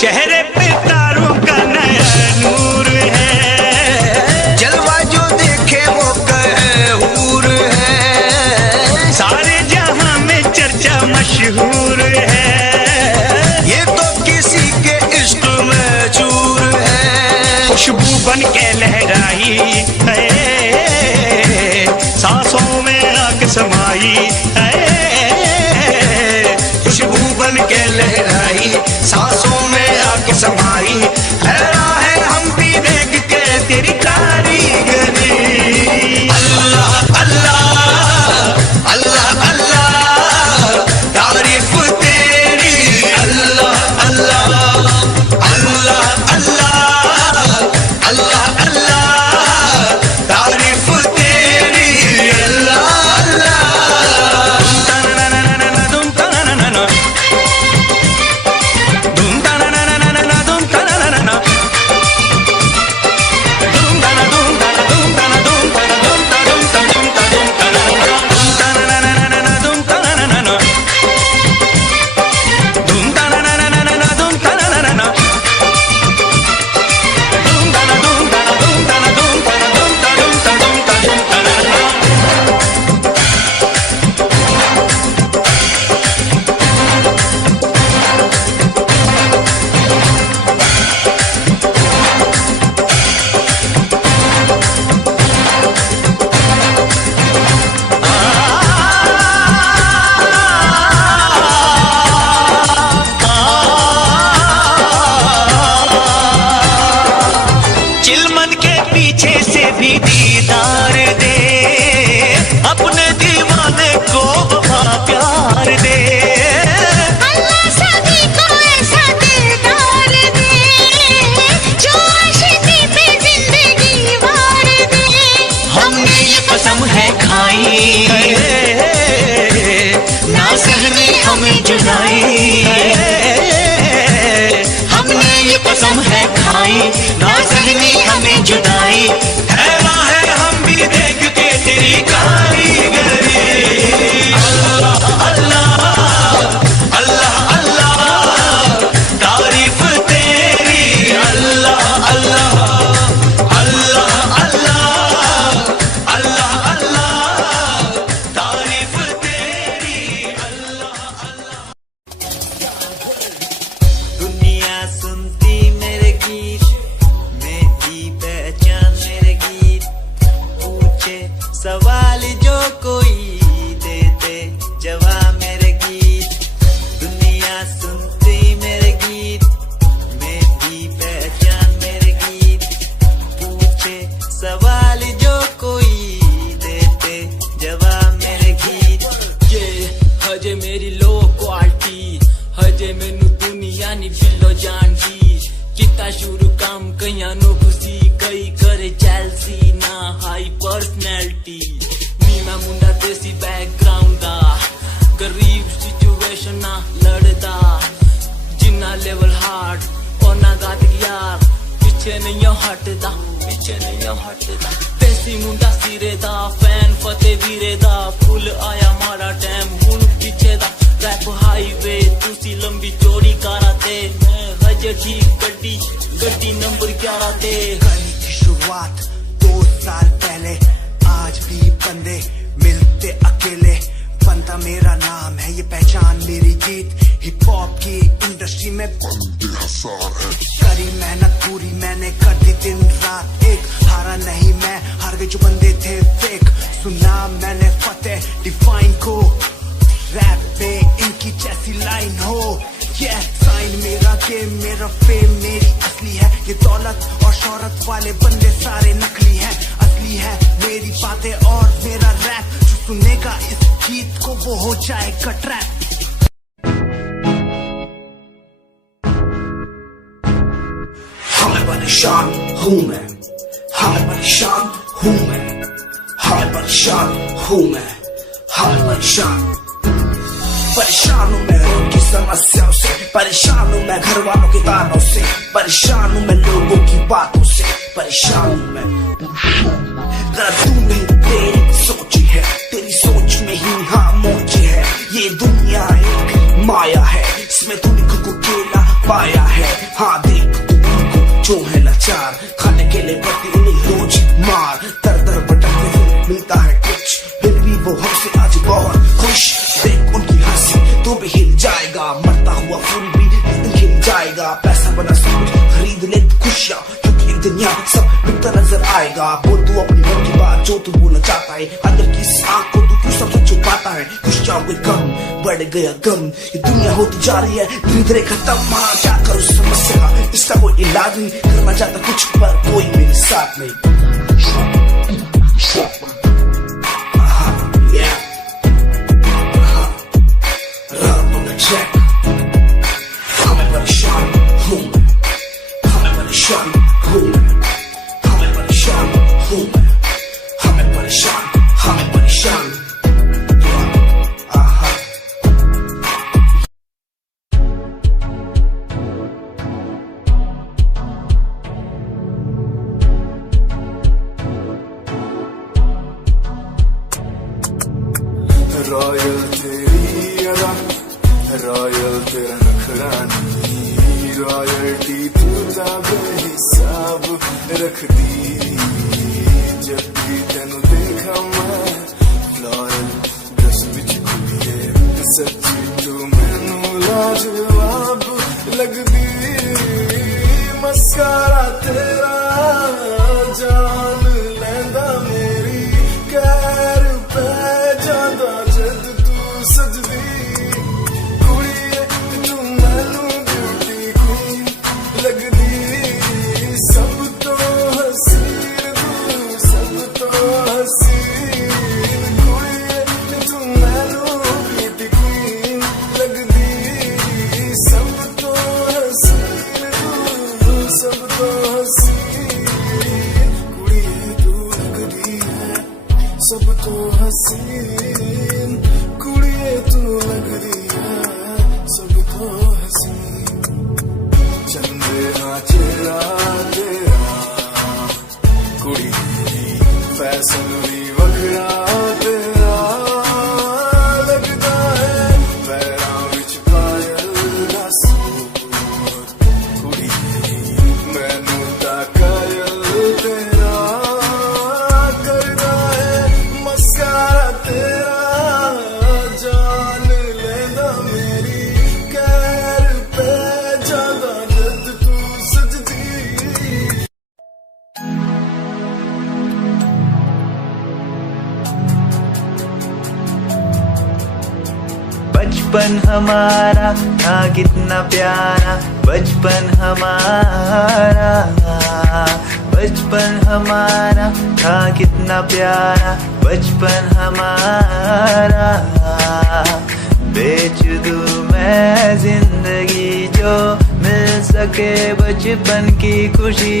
चेहरे पे तारों का नया नूर है, जलवा जो देखे वो कहे हूर है। सारे जहां में चर्चा मशहूर है, ये तो किसी के इश्क में चूर है। खुशबू बन के लहराई है, सांसों में आग समाई है, खुशबू बन के लहराई, सांसों में आके समाई। हैरान है हम भी देख के तेरी कारीगरी। अल्लाह अल्लाह अल्लाह अल्लाह तारीफ तेरी। अल्लाह अल्लाह अल्लाह अल्लाह अल्लाह अल्लाह तारीफ तेरी। अल्लाह अल्लाह धूम ताना धूम ताना धूम ताना धूम ताना धूम ताना धूम ताना धूम ताना धूम ताना धूम ताना धूम ताना धूम ताना धूम ताना धूम ताना चिलमन के पीछे से भी दीदार दे, अपने दीवाने को वफा प्यार दे। अल्लाह सभी को ऐसा दिलदार दे, जो आशिकी पे जिंदगी वार दे। हमने ये कसम है खाई, ना सहने हमें जुदाई। हमने ये कसम है खाई, ना सहने हमें जुदाई। हैरान है हम भी देख के तेरी कारीगरी। अल्लाह अल्लाह अल्लाह अल्लाह तारीफ तेरी। अल्लाह अल्लाह अल्लाह अल्लाह अल्लाह अल्लाह तारीफ तेरी। दुनिया सुनती मेरे गीत, मेरी पहचान मेरे गीत, पूछे सवाल जो कोई देते जवाब मेरे गीत। दुनिया सुनती मेरे गीत, मेरी पहचान मेरे गीत, पूछे सवाल जो कोई देते जवाब मेरे गीत। ये हजे मेरी लो क्वालिटी, हजे मैनू दुनिया नी बिलो जानदी। किता शुरू काम कईयां नो खुशी, कई करे चैलसी ना हाई पर्सनैलिटी। नीमा मुंडा देसी बैकग्राउंड दा, गरीब सिचुएशन ना लड़दा। जिन्ना लेवल हार्ड ओना गात यार, पीछे नहीं हटदा, पीछे नहीं हटदा। देसी मुंडा सिरे दा, फैन फतेह वीरे दा, फुल आया मारा टाइम हुन पीछे दा। रैप हाईवे तुसी लंबी चौड़ी कारा ते मैं लगी गड्डी गड्डी नंबर 11 ते कली की शुरुआत 2 साल पहले, आज भी बंदे मिलते अकेले। बनता मेरा नाम है, ये पहचान मेरी गीत। हिप हॉप की इंडस्ट्री में करी मेहनत पूरी मैंने, कर दी दिन रात एक। हारा नहीं मैं, हार गए जो बंदे थे फेक। सुना मैंने फतेह डिफाइन को, रैप पे इनकी जैसी लाइन हो। ये साइन मेरा गेम, मेरा फेम मेरी असली है। ये दौलत और शोहरत वाले बंदे सारे नकली हैं, असली है मेरी बातें और मेरा रैप। जो सुनेगा इस गीत को वो हो जाएगा ट्रैप। हमें परेशान हूँ मैं, हमें परेशान हूँ मैं, हमें परेशान हूँ मैं, हमें परेशान हूँ मैं उनकी समस्याओं से, परेशान हूँ मैं घर वालों के तानों से, परेशान हूँ मैं लोगों की बातों से, परेशान हूँ मैं। गलत तू नहीं तेरी सोच है, तेरी सोच में ही हाँ मोच है। ये दुनिया एक माया है, इसमें तूने खुद को अकेला पाया है। हाँ देख तू उनको जो है लाचार, खाने के लिए पड़ती उन्हें रोज मार। दर दर भटकते हुए मिलता है कुछ, फिर भी वो हमसे आज बहुत खुश। देख उनकी हंसी तो भी हिल जाएगा, मरता हुआ फूल भी खिल जाएगा। पैसा बना सब कुछ खरीद ले खुशियाँ, क्योंकि एक दिन यहाँ सब बिकता नजर आएगा। बोल तू अपनी मन की बात जो तू बोलना चाहता है, अंदर की इस आँख को तू क्यों सबसे छुपाता है। खुशियाँ हुए कम, बढ़ गया गम, ये दुनिया होती जा रही है धीरे धीरे खत्म। हाँ क्या करूँ समस्या का, इसका कोई इलाज नहीं। करना चाहता कुछ पर कोई मेरे साथ नहीं। हमें परेशान हूँ मैं, हमें परेशान हूँ मैं, हमें परेशान हूँ मैं, हमें परेशान, हमें परेशान। रॉयल तेरी अदा, रॉयल तेरा नखरानी, रॉयल्टी तू बेहिसाब रख दी। जब भी तेनू देखा मैं फ्लोरल ड्रेस विच खुलिए, सच्ची तू मैनू लाजवाब लगदी। मस्कारा तेरा जान लैंदा मेरी, कैर पे जांदा जद तू सजदी। कुड़िए तू मैनू ब्यूटी क्वीन लगदी, सब तो हसीन तू, सब तो हसीन। कुड़िए तू मैनू ब्यूटी क्वीन लगदी, सब तो हसीन तू, सब तो हसीन। कुड़िए तू लगदी है सब तो हसीन, कुड़िए तू लगदी है सब तो हसीन। चंदे हाँ चेहरा तेरा, कुड़ी फैशन भी वखरा तेरा। लगदा है पैरां विच पायल दा सूट, कुड़ी मैनू तां कायल तेरा। करदा है मस्कारा तेरा, जान लेंदा मेरी, कैर पे जांदा जद तू सजदी। बचपन हमारा था कितना प्यारा, बचपन हमारा, बचपन हमारा था कितना प्यारा, बचपन हमारा। बेच दूं मैं जिंदगी जो मिल सके बचपन की खुशी,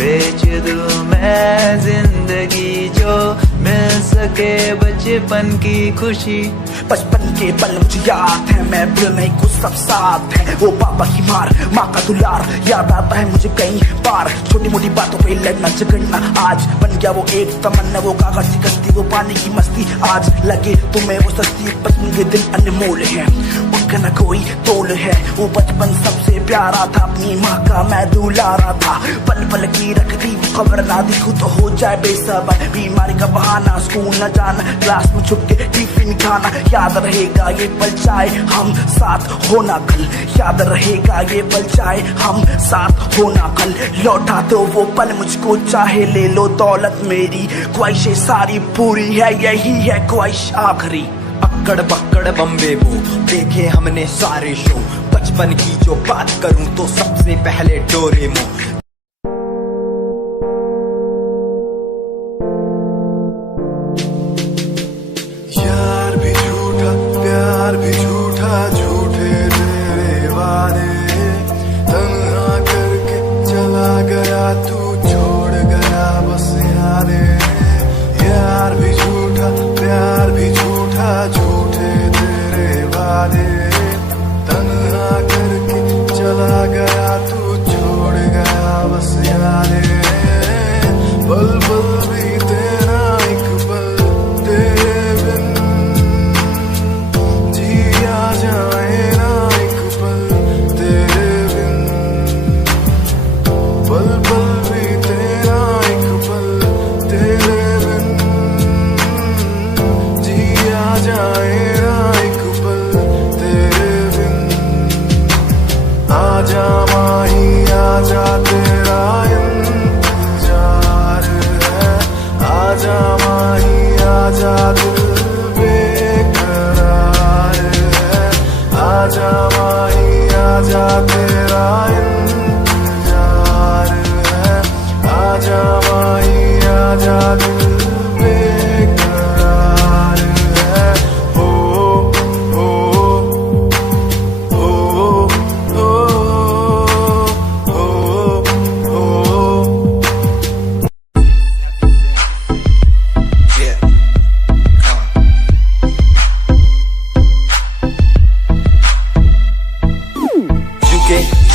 बेच दूं मैं जिंदगी जो मिल सके बचपन की खुशी। बचपन के पल मुझे याद है, मैं भूल नहीं कुछ सब साथ है। वो पापा की मार, माँ का दुलार याद आता है मुझे कई बार। छोटी मोटी बातों पे लड़ना झगड़ना आज बन गया वो एक तमन्ना। वो कागज की कश्ती, वो पानी की मस्ती, आज लगे तुम्हें वो सस्ती। बचपन के दिन अनमोल है, एक न कोई तोल है, वो बचपन सबसे प्यारा था, अपनी माँ का मैं दुलारा था। पल पल की रखती खबर, ना दिखूं तो हो जाए बेसबर, बीमारी का बहाना, स्कूल न जाना, क्लास में छुप के टिफिन खाना। याद रहेगा ये पल चाहे हम साथ होना कल, याद रहेगा ये पल चाहे हम साथ होना कल। लौटा तो वो पल मुझको चाहे ले लो दौलत मेरी, ख्वाहिशें सारी पूरी है, यही है ख्वाहिश आखिरी। अक्कड़ बक्कड़ बम्बे वो देखे हमने सारे शो, बचपन की जो बात करूं तो सबसे पहले डोरेमोन। यार भी झूठा प्यार भी झूठा, झूठे तेरे वादे, तन्हा करके चला गया तू, छोड़ गया बस यादें। यार भी झूठा प्यार भी झूठा, झूठे तेरे वादे, तन्हा करके चला गया तू, छोड़ गया बस यादें। पल पल भी तेरा एक पल तेरे बिन जिया जाए ना, एक पल तेरे बिन। पल पल भी तेरा एक पल तेरे बिन जिया जाए ना, एक पल तेरे बिन। आजा माही आजा तेरा इंतजार है, आजा माही आजा दिल बेकरार है, आजा माही आजा तेरा इंतजार है, आजा माही आजा दिल बेकरार है। ओ ओ ओ ओ ओ Yeah.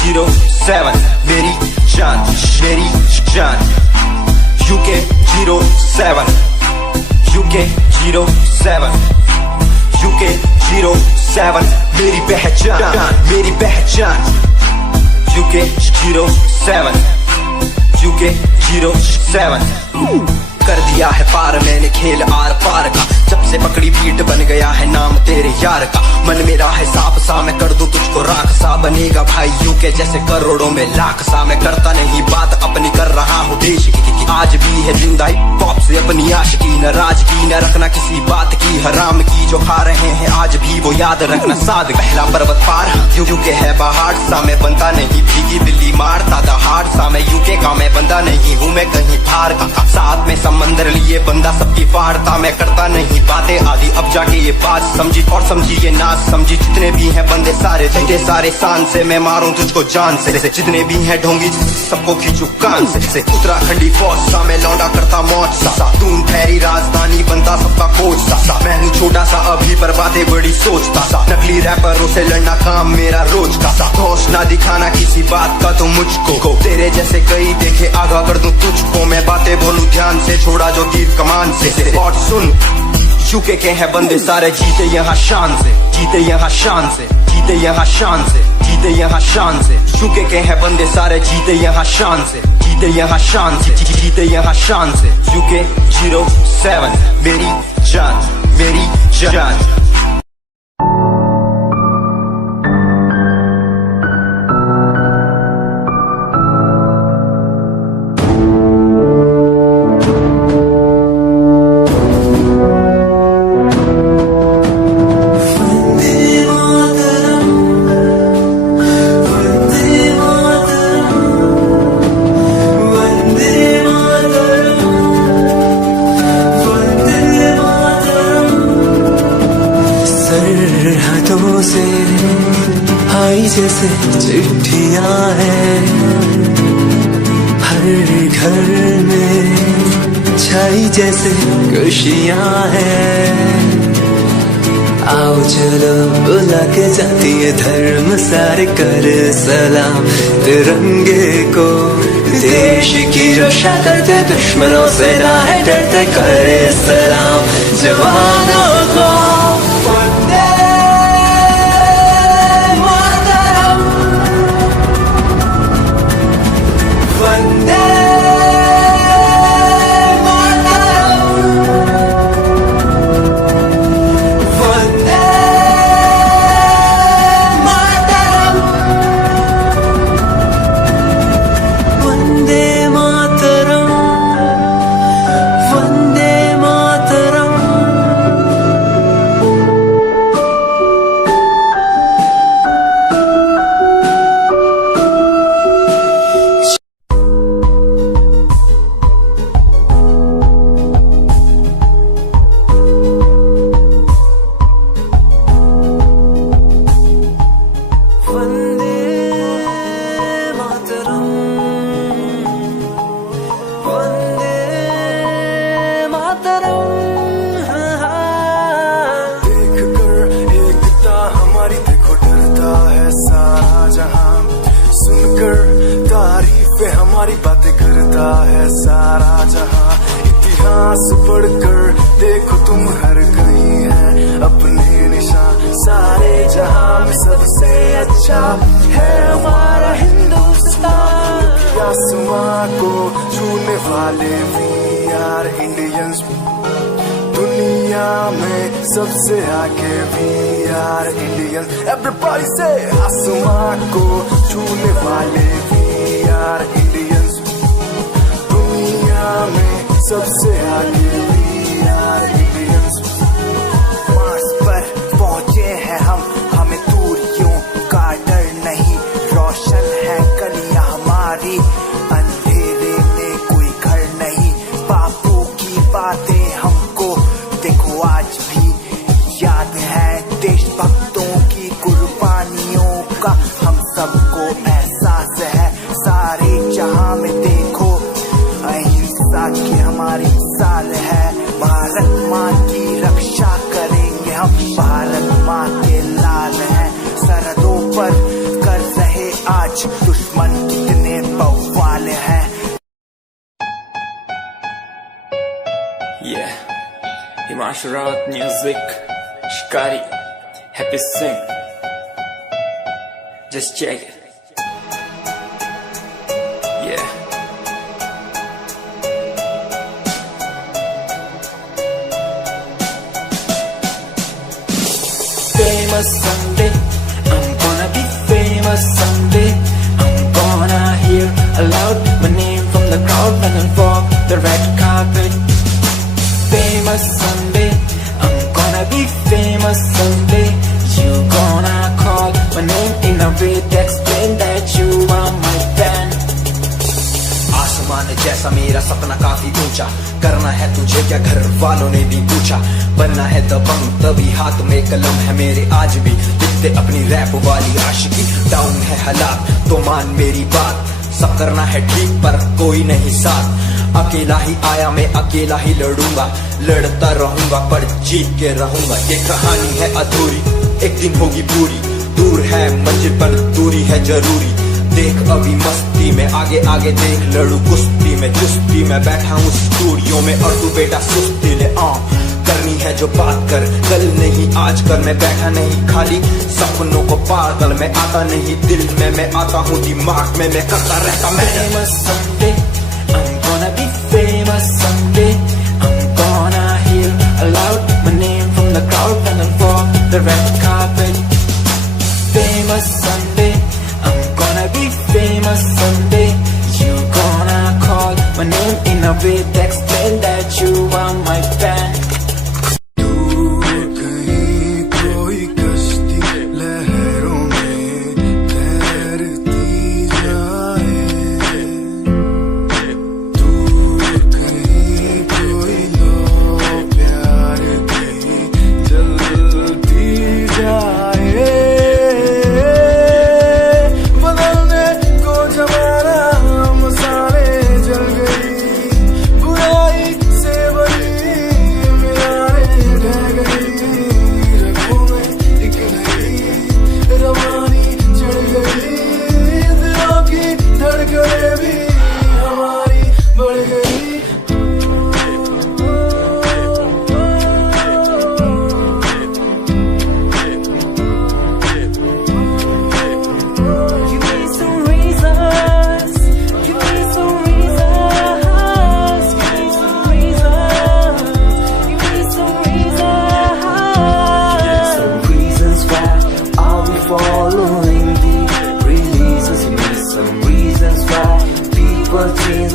UK07 मेरी जान, मेरी जान। UK07 UK07 UK07 मेरी पहचान, मेरी पहचान। UK07 UK07 कर दिया है पार मैंने खेल आर पार का, जब से पकड़ी पीठ बन गया है नाम तेरे यार का। मन मेरा है साफ सा, मैं कर दूं तुझको राख सा, बनेगा भाई यूके जैसे करोड़ों में लाख सा। मैं करता नहीं बात अपनी, कर रहा हूँ देश की, आज भी है जिंदा हिप हॉप से अपनी आशिकी। न राज की न रखना किसी बात की, हराम की जो खा रहे हैं आज भी वो याद रखना साद। पहला पर्वत पार यूके है पहाड़ सा, मैं बनता नहीं भीगी बिल्ली मारता दहाड़ सा। मैं यूके का मैं बंदा नहीं हूँ, मैं कहीं बाहर का, साथ में समंदर लिए बंदा सबकी फाड़ता। मैं करता नहीं बातें आदि, अब जाके ये बात समझी और समझी ये नाच समझी। जितने भी हैं बंदे सारे झंडे सारे शान से, मैं मारूं तुझको जान से। जितने भी हैं ढोंगी सबको खींचू कान से। उत्तराखंडी फौज सा मैं लौंडा करता मौज सा, तून ठहरी राजधानी बनता सबका कोच सा। मैं हूँ छोटा सा अभी पर बातें बड़ी सोचता सा, नकली रैपरों से लड़ना काम मेरा रोज का सा। होश ना दिखाना किसी बात का तो मुझको, तेरे जैसे कई देखे आगा कर दूं तुझको। मैं बातें बोलूं ध्यान से, छोड़ा जो तीर कमान से। और सुन यूके के हैं बंदे सारे, जीते यहाँ शान से, जीते यहाँ शान से, जीते यहाँ शान से, जीते यहाँ शान से। यूके के हैं बंदे सारे, जीते यहाँ शान से, जीते यहाँ शान से, जीते यहाँ शान से। UK07 मेरी जान, मेरी जान। सरहदों से आई जैसे चिट्ठियां हैं, हर घर में छाई जैसे खुशियां हैं। आओ चलो बुला के जाती है धर्म सारे, कर सलाम तिरंगे को। देश की रक्षा करते दुश्मनों से ना है डरते, करे सलाम जवानों को। का है सारा जहां, इतिहास पढ़कर देखो तुम हर कहीं है अपने निशान, सारे जहां में सबसे अच्छा है हमारा हिंदुस्तान। आसमां को छूने वाले वी आर इंडियंस, दुनिया में सबसे आगे वी आर इंडियंस। एवरीबॉडी से आसमां को छूने वाले वी आर इंडियंस, दुनिया में सबसे आगे वी आर इंडियंस। मार्स पर पहुंचे हैं हम, हमें दूरियों का डर नहीं, रोशन है गलियां हमारी, अंधेरे में कोई घर नहीं। बापू की बातें हमको देखो आज भी याद है, देशभक्तों की कुर्बानियों का हम सबको एहसास है। सारे जहां में देखो अहिंसा की हमारी साल है, भारत माँ की रक्षा करेंगे हम, भारत माँ के लाल हैं। सरहदों पर कर रहे आज दुश्मन कितने बवाल हैं। Yeah, Himanshu Rawat music, Shikari, Happy Singh. Just check it. Yeah. Famous someday, I'm gonna be famous someday. I'm gonna hear aloud my name from the crowd when I walk the red carpet. Famous someday, I'm gonna be famous someday. You gonna call my name in a way to explain that you are my fan. आसमान जैसा मेरा सपना काफी ऊंचा, करना है तुझे क्या घर वालों ने भी पूछा, बनना है दबंग तभी हाथ में कलम है मेरे आज भी, लिखते अपनी रैप वाली आशिकी। डाउन है हालात तो मान मेरी बात, सब करना है ठीक पर कोई नहीं साथ, अकेला ही आया मैं अकेला ही लड़ूंगा, लड़ता रहूंगा पर जीत के रहूंगा। ये कहानी है अधूरी, एक दिन होगी पूरी, दूर है मंजिल पर दूरी है जरूरी। देख अभी मस्ती में आगे आगे देख, लड़ू कुश्ती में चुस्ती में, बैठा हूँ स्टूडियो में और तू बेटा सुस्ती ले। करनी है जो बात कर, कल नहीं आज कर, मैं बैठा नहीं खाली सपनों को पागल, मैं आता नहीं दिल में, मैं आता हूँ दिमाग में, मैं करता रहता मैं। Famous someday, I'm gonna be famous someday. I'm gonna hear aloud my name from the crowd when I walk the red carpet. Famous someday, I'm gonna be famous someday. You gonna call my name in a way to explain that you are my fan.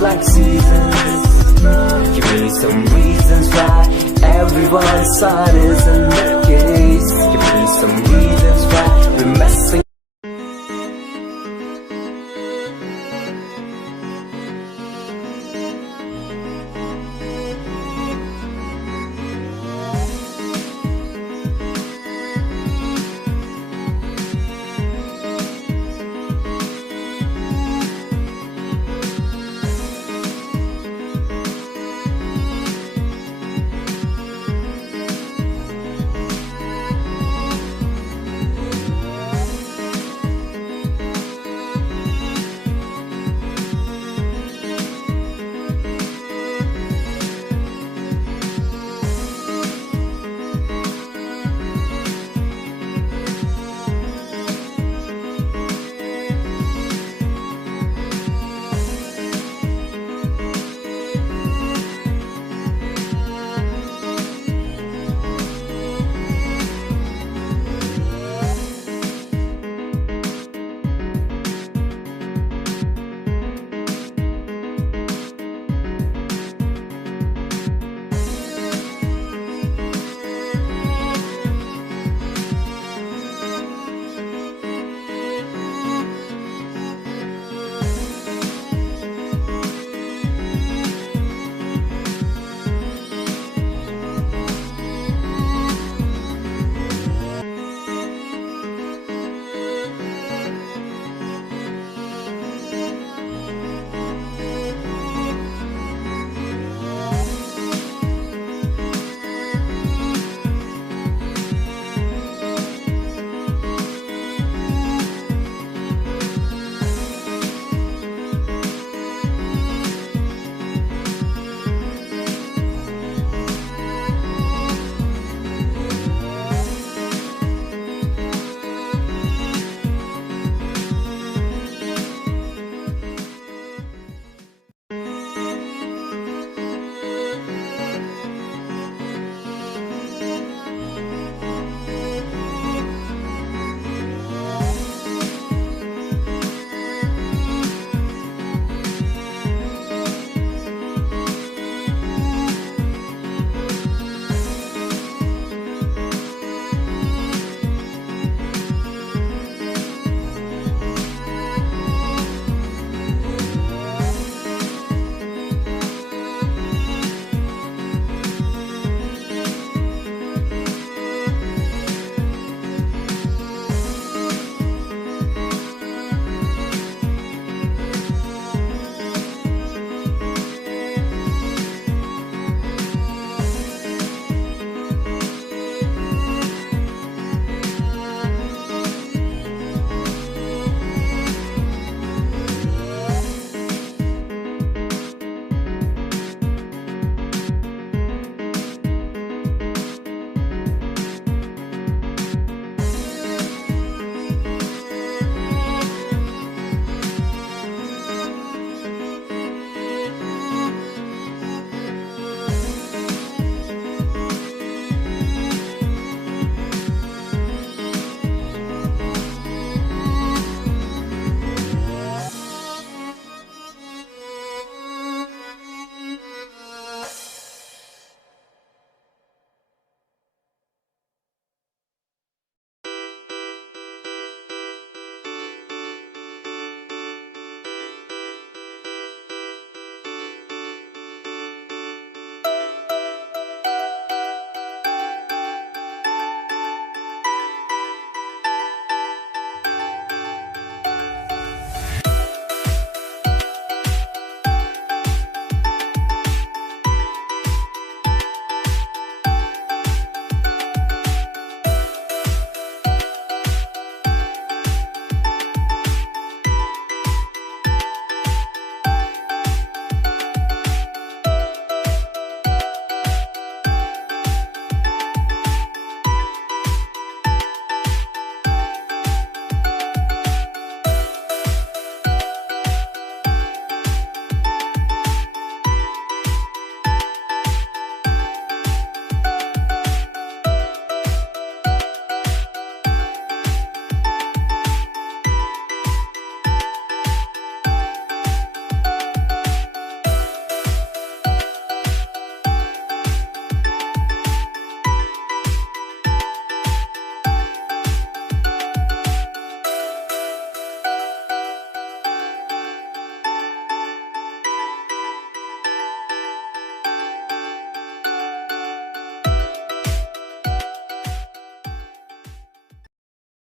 Like seasons, give me some reasons why everyone's side is enough.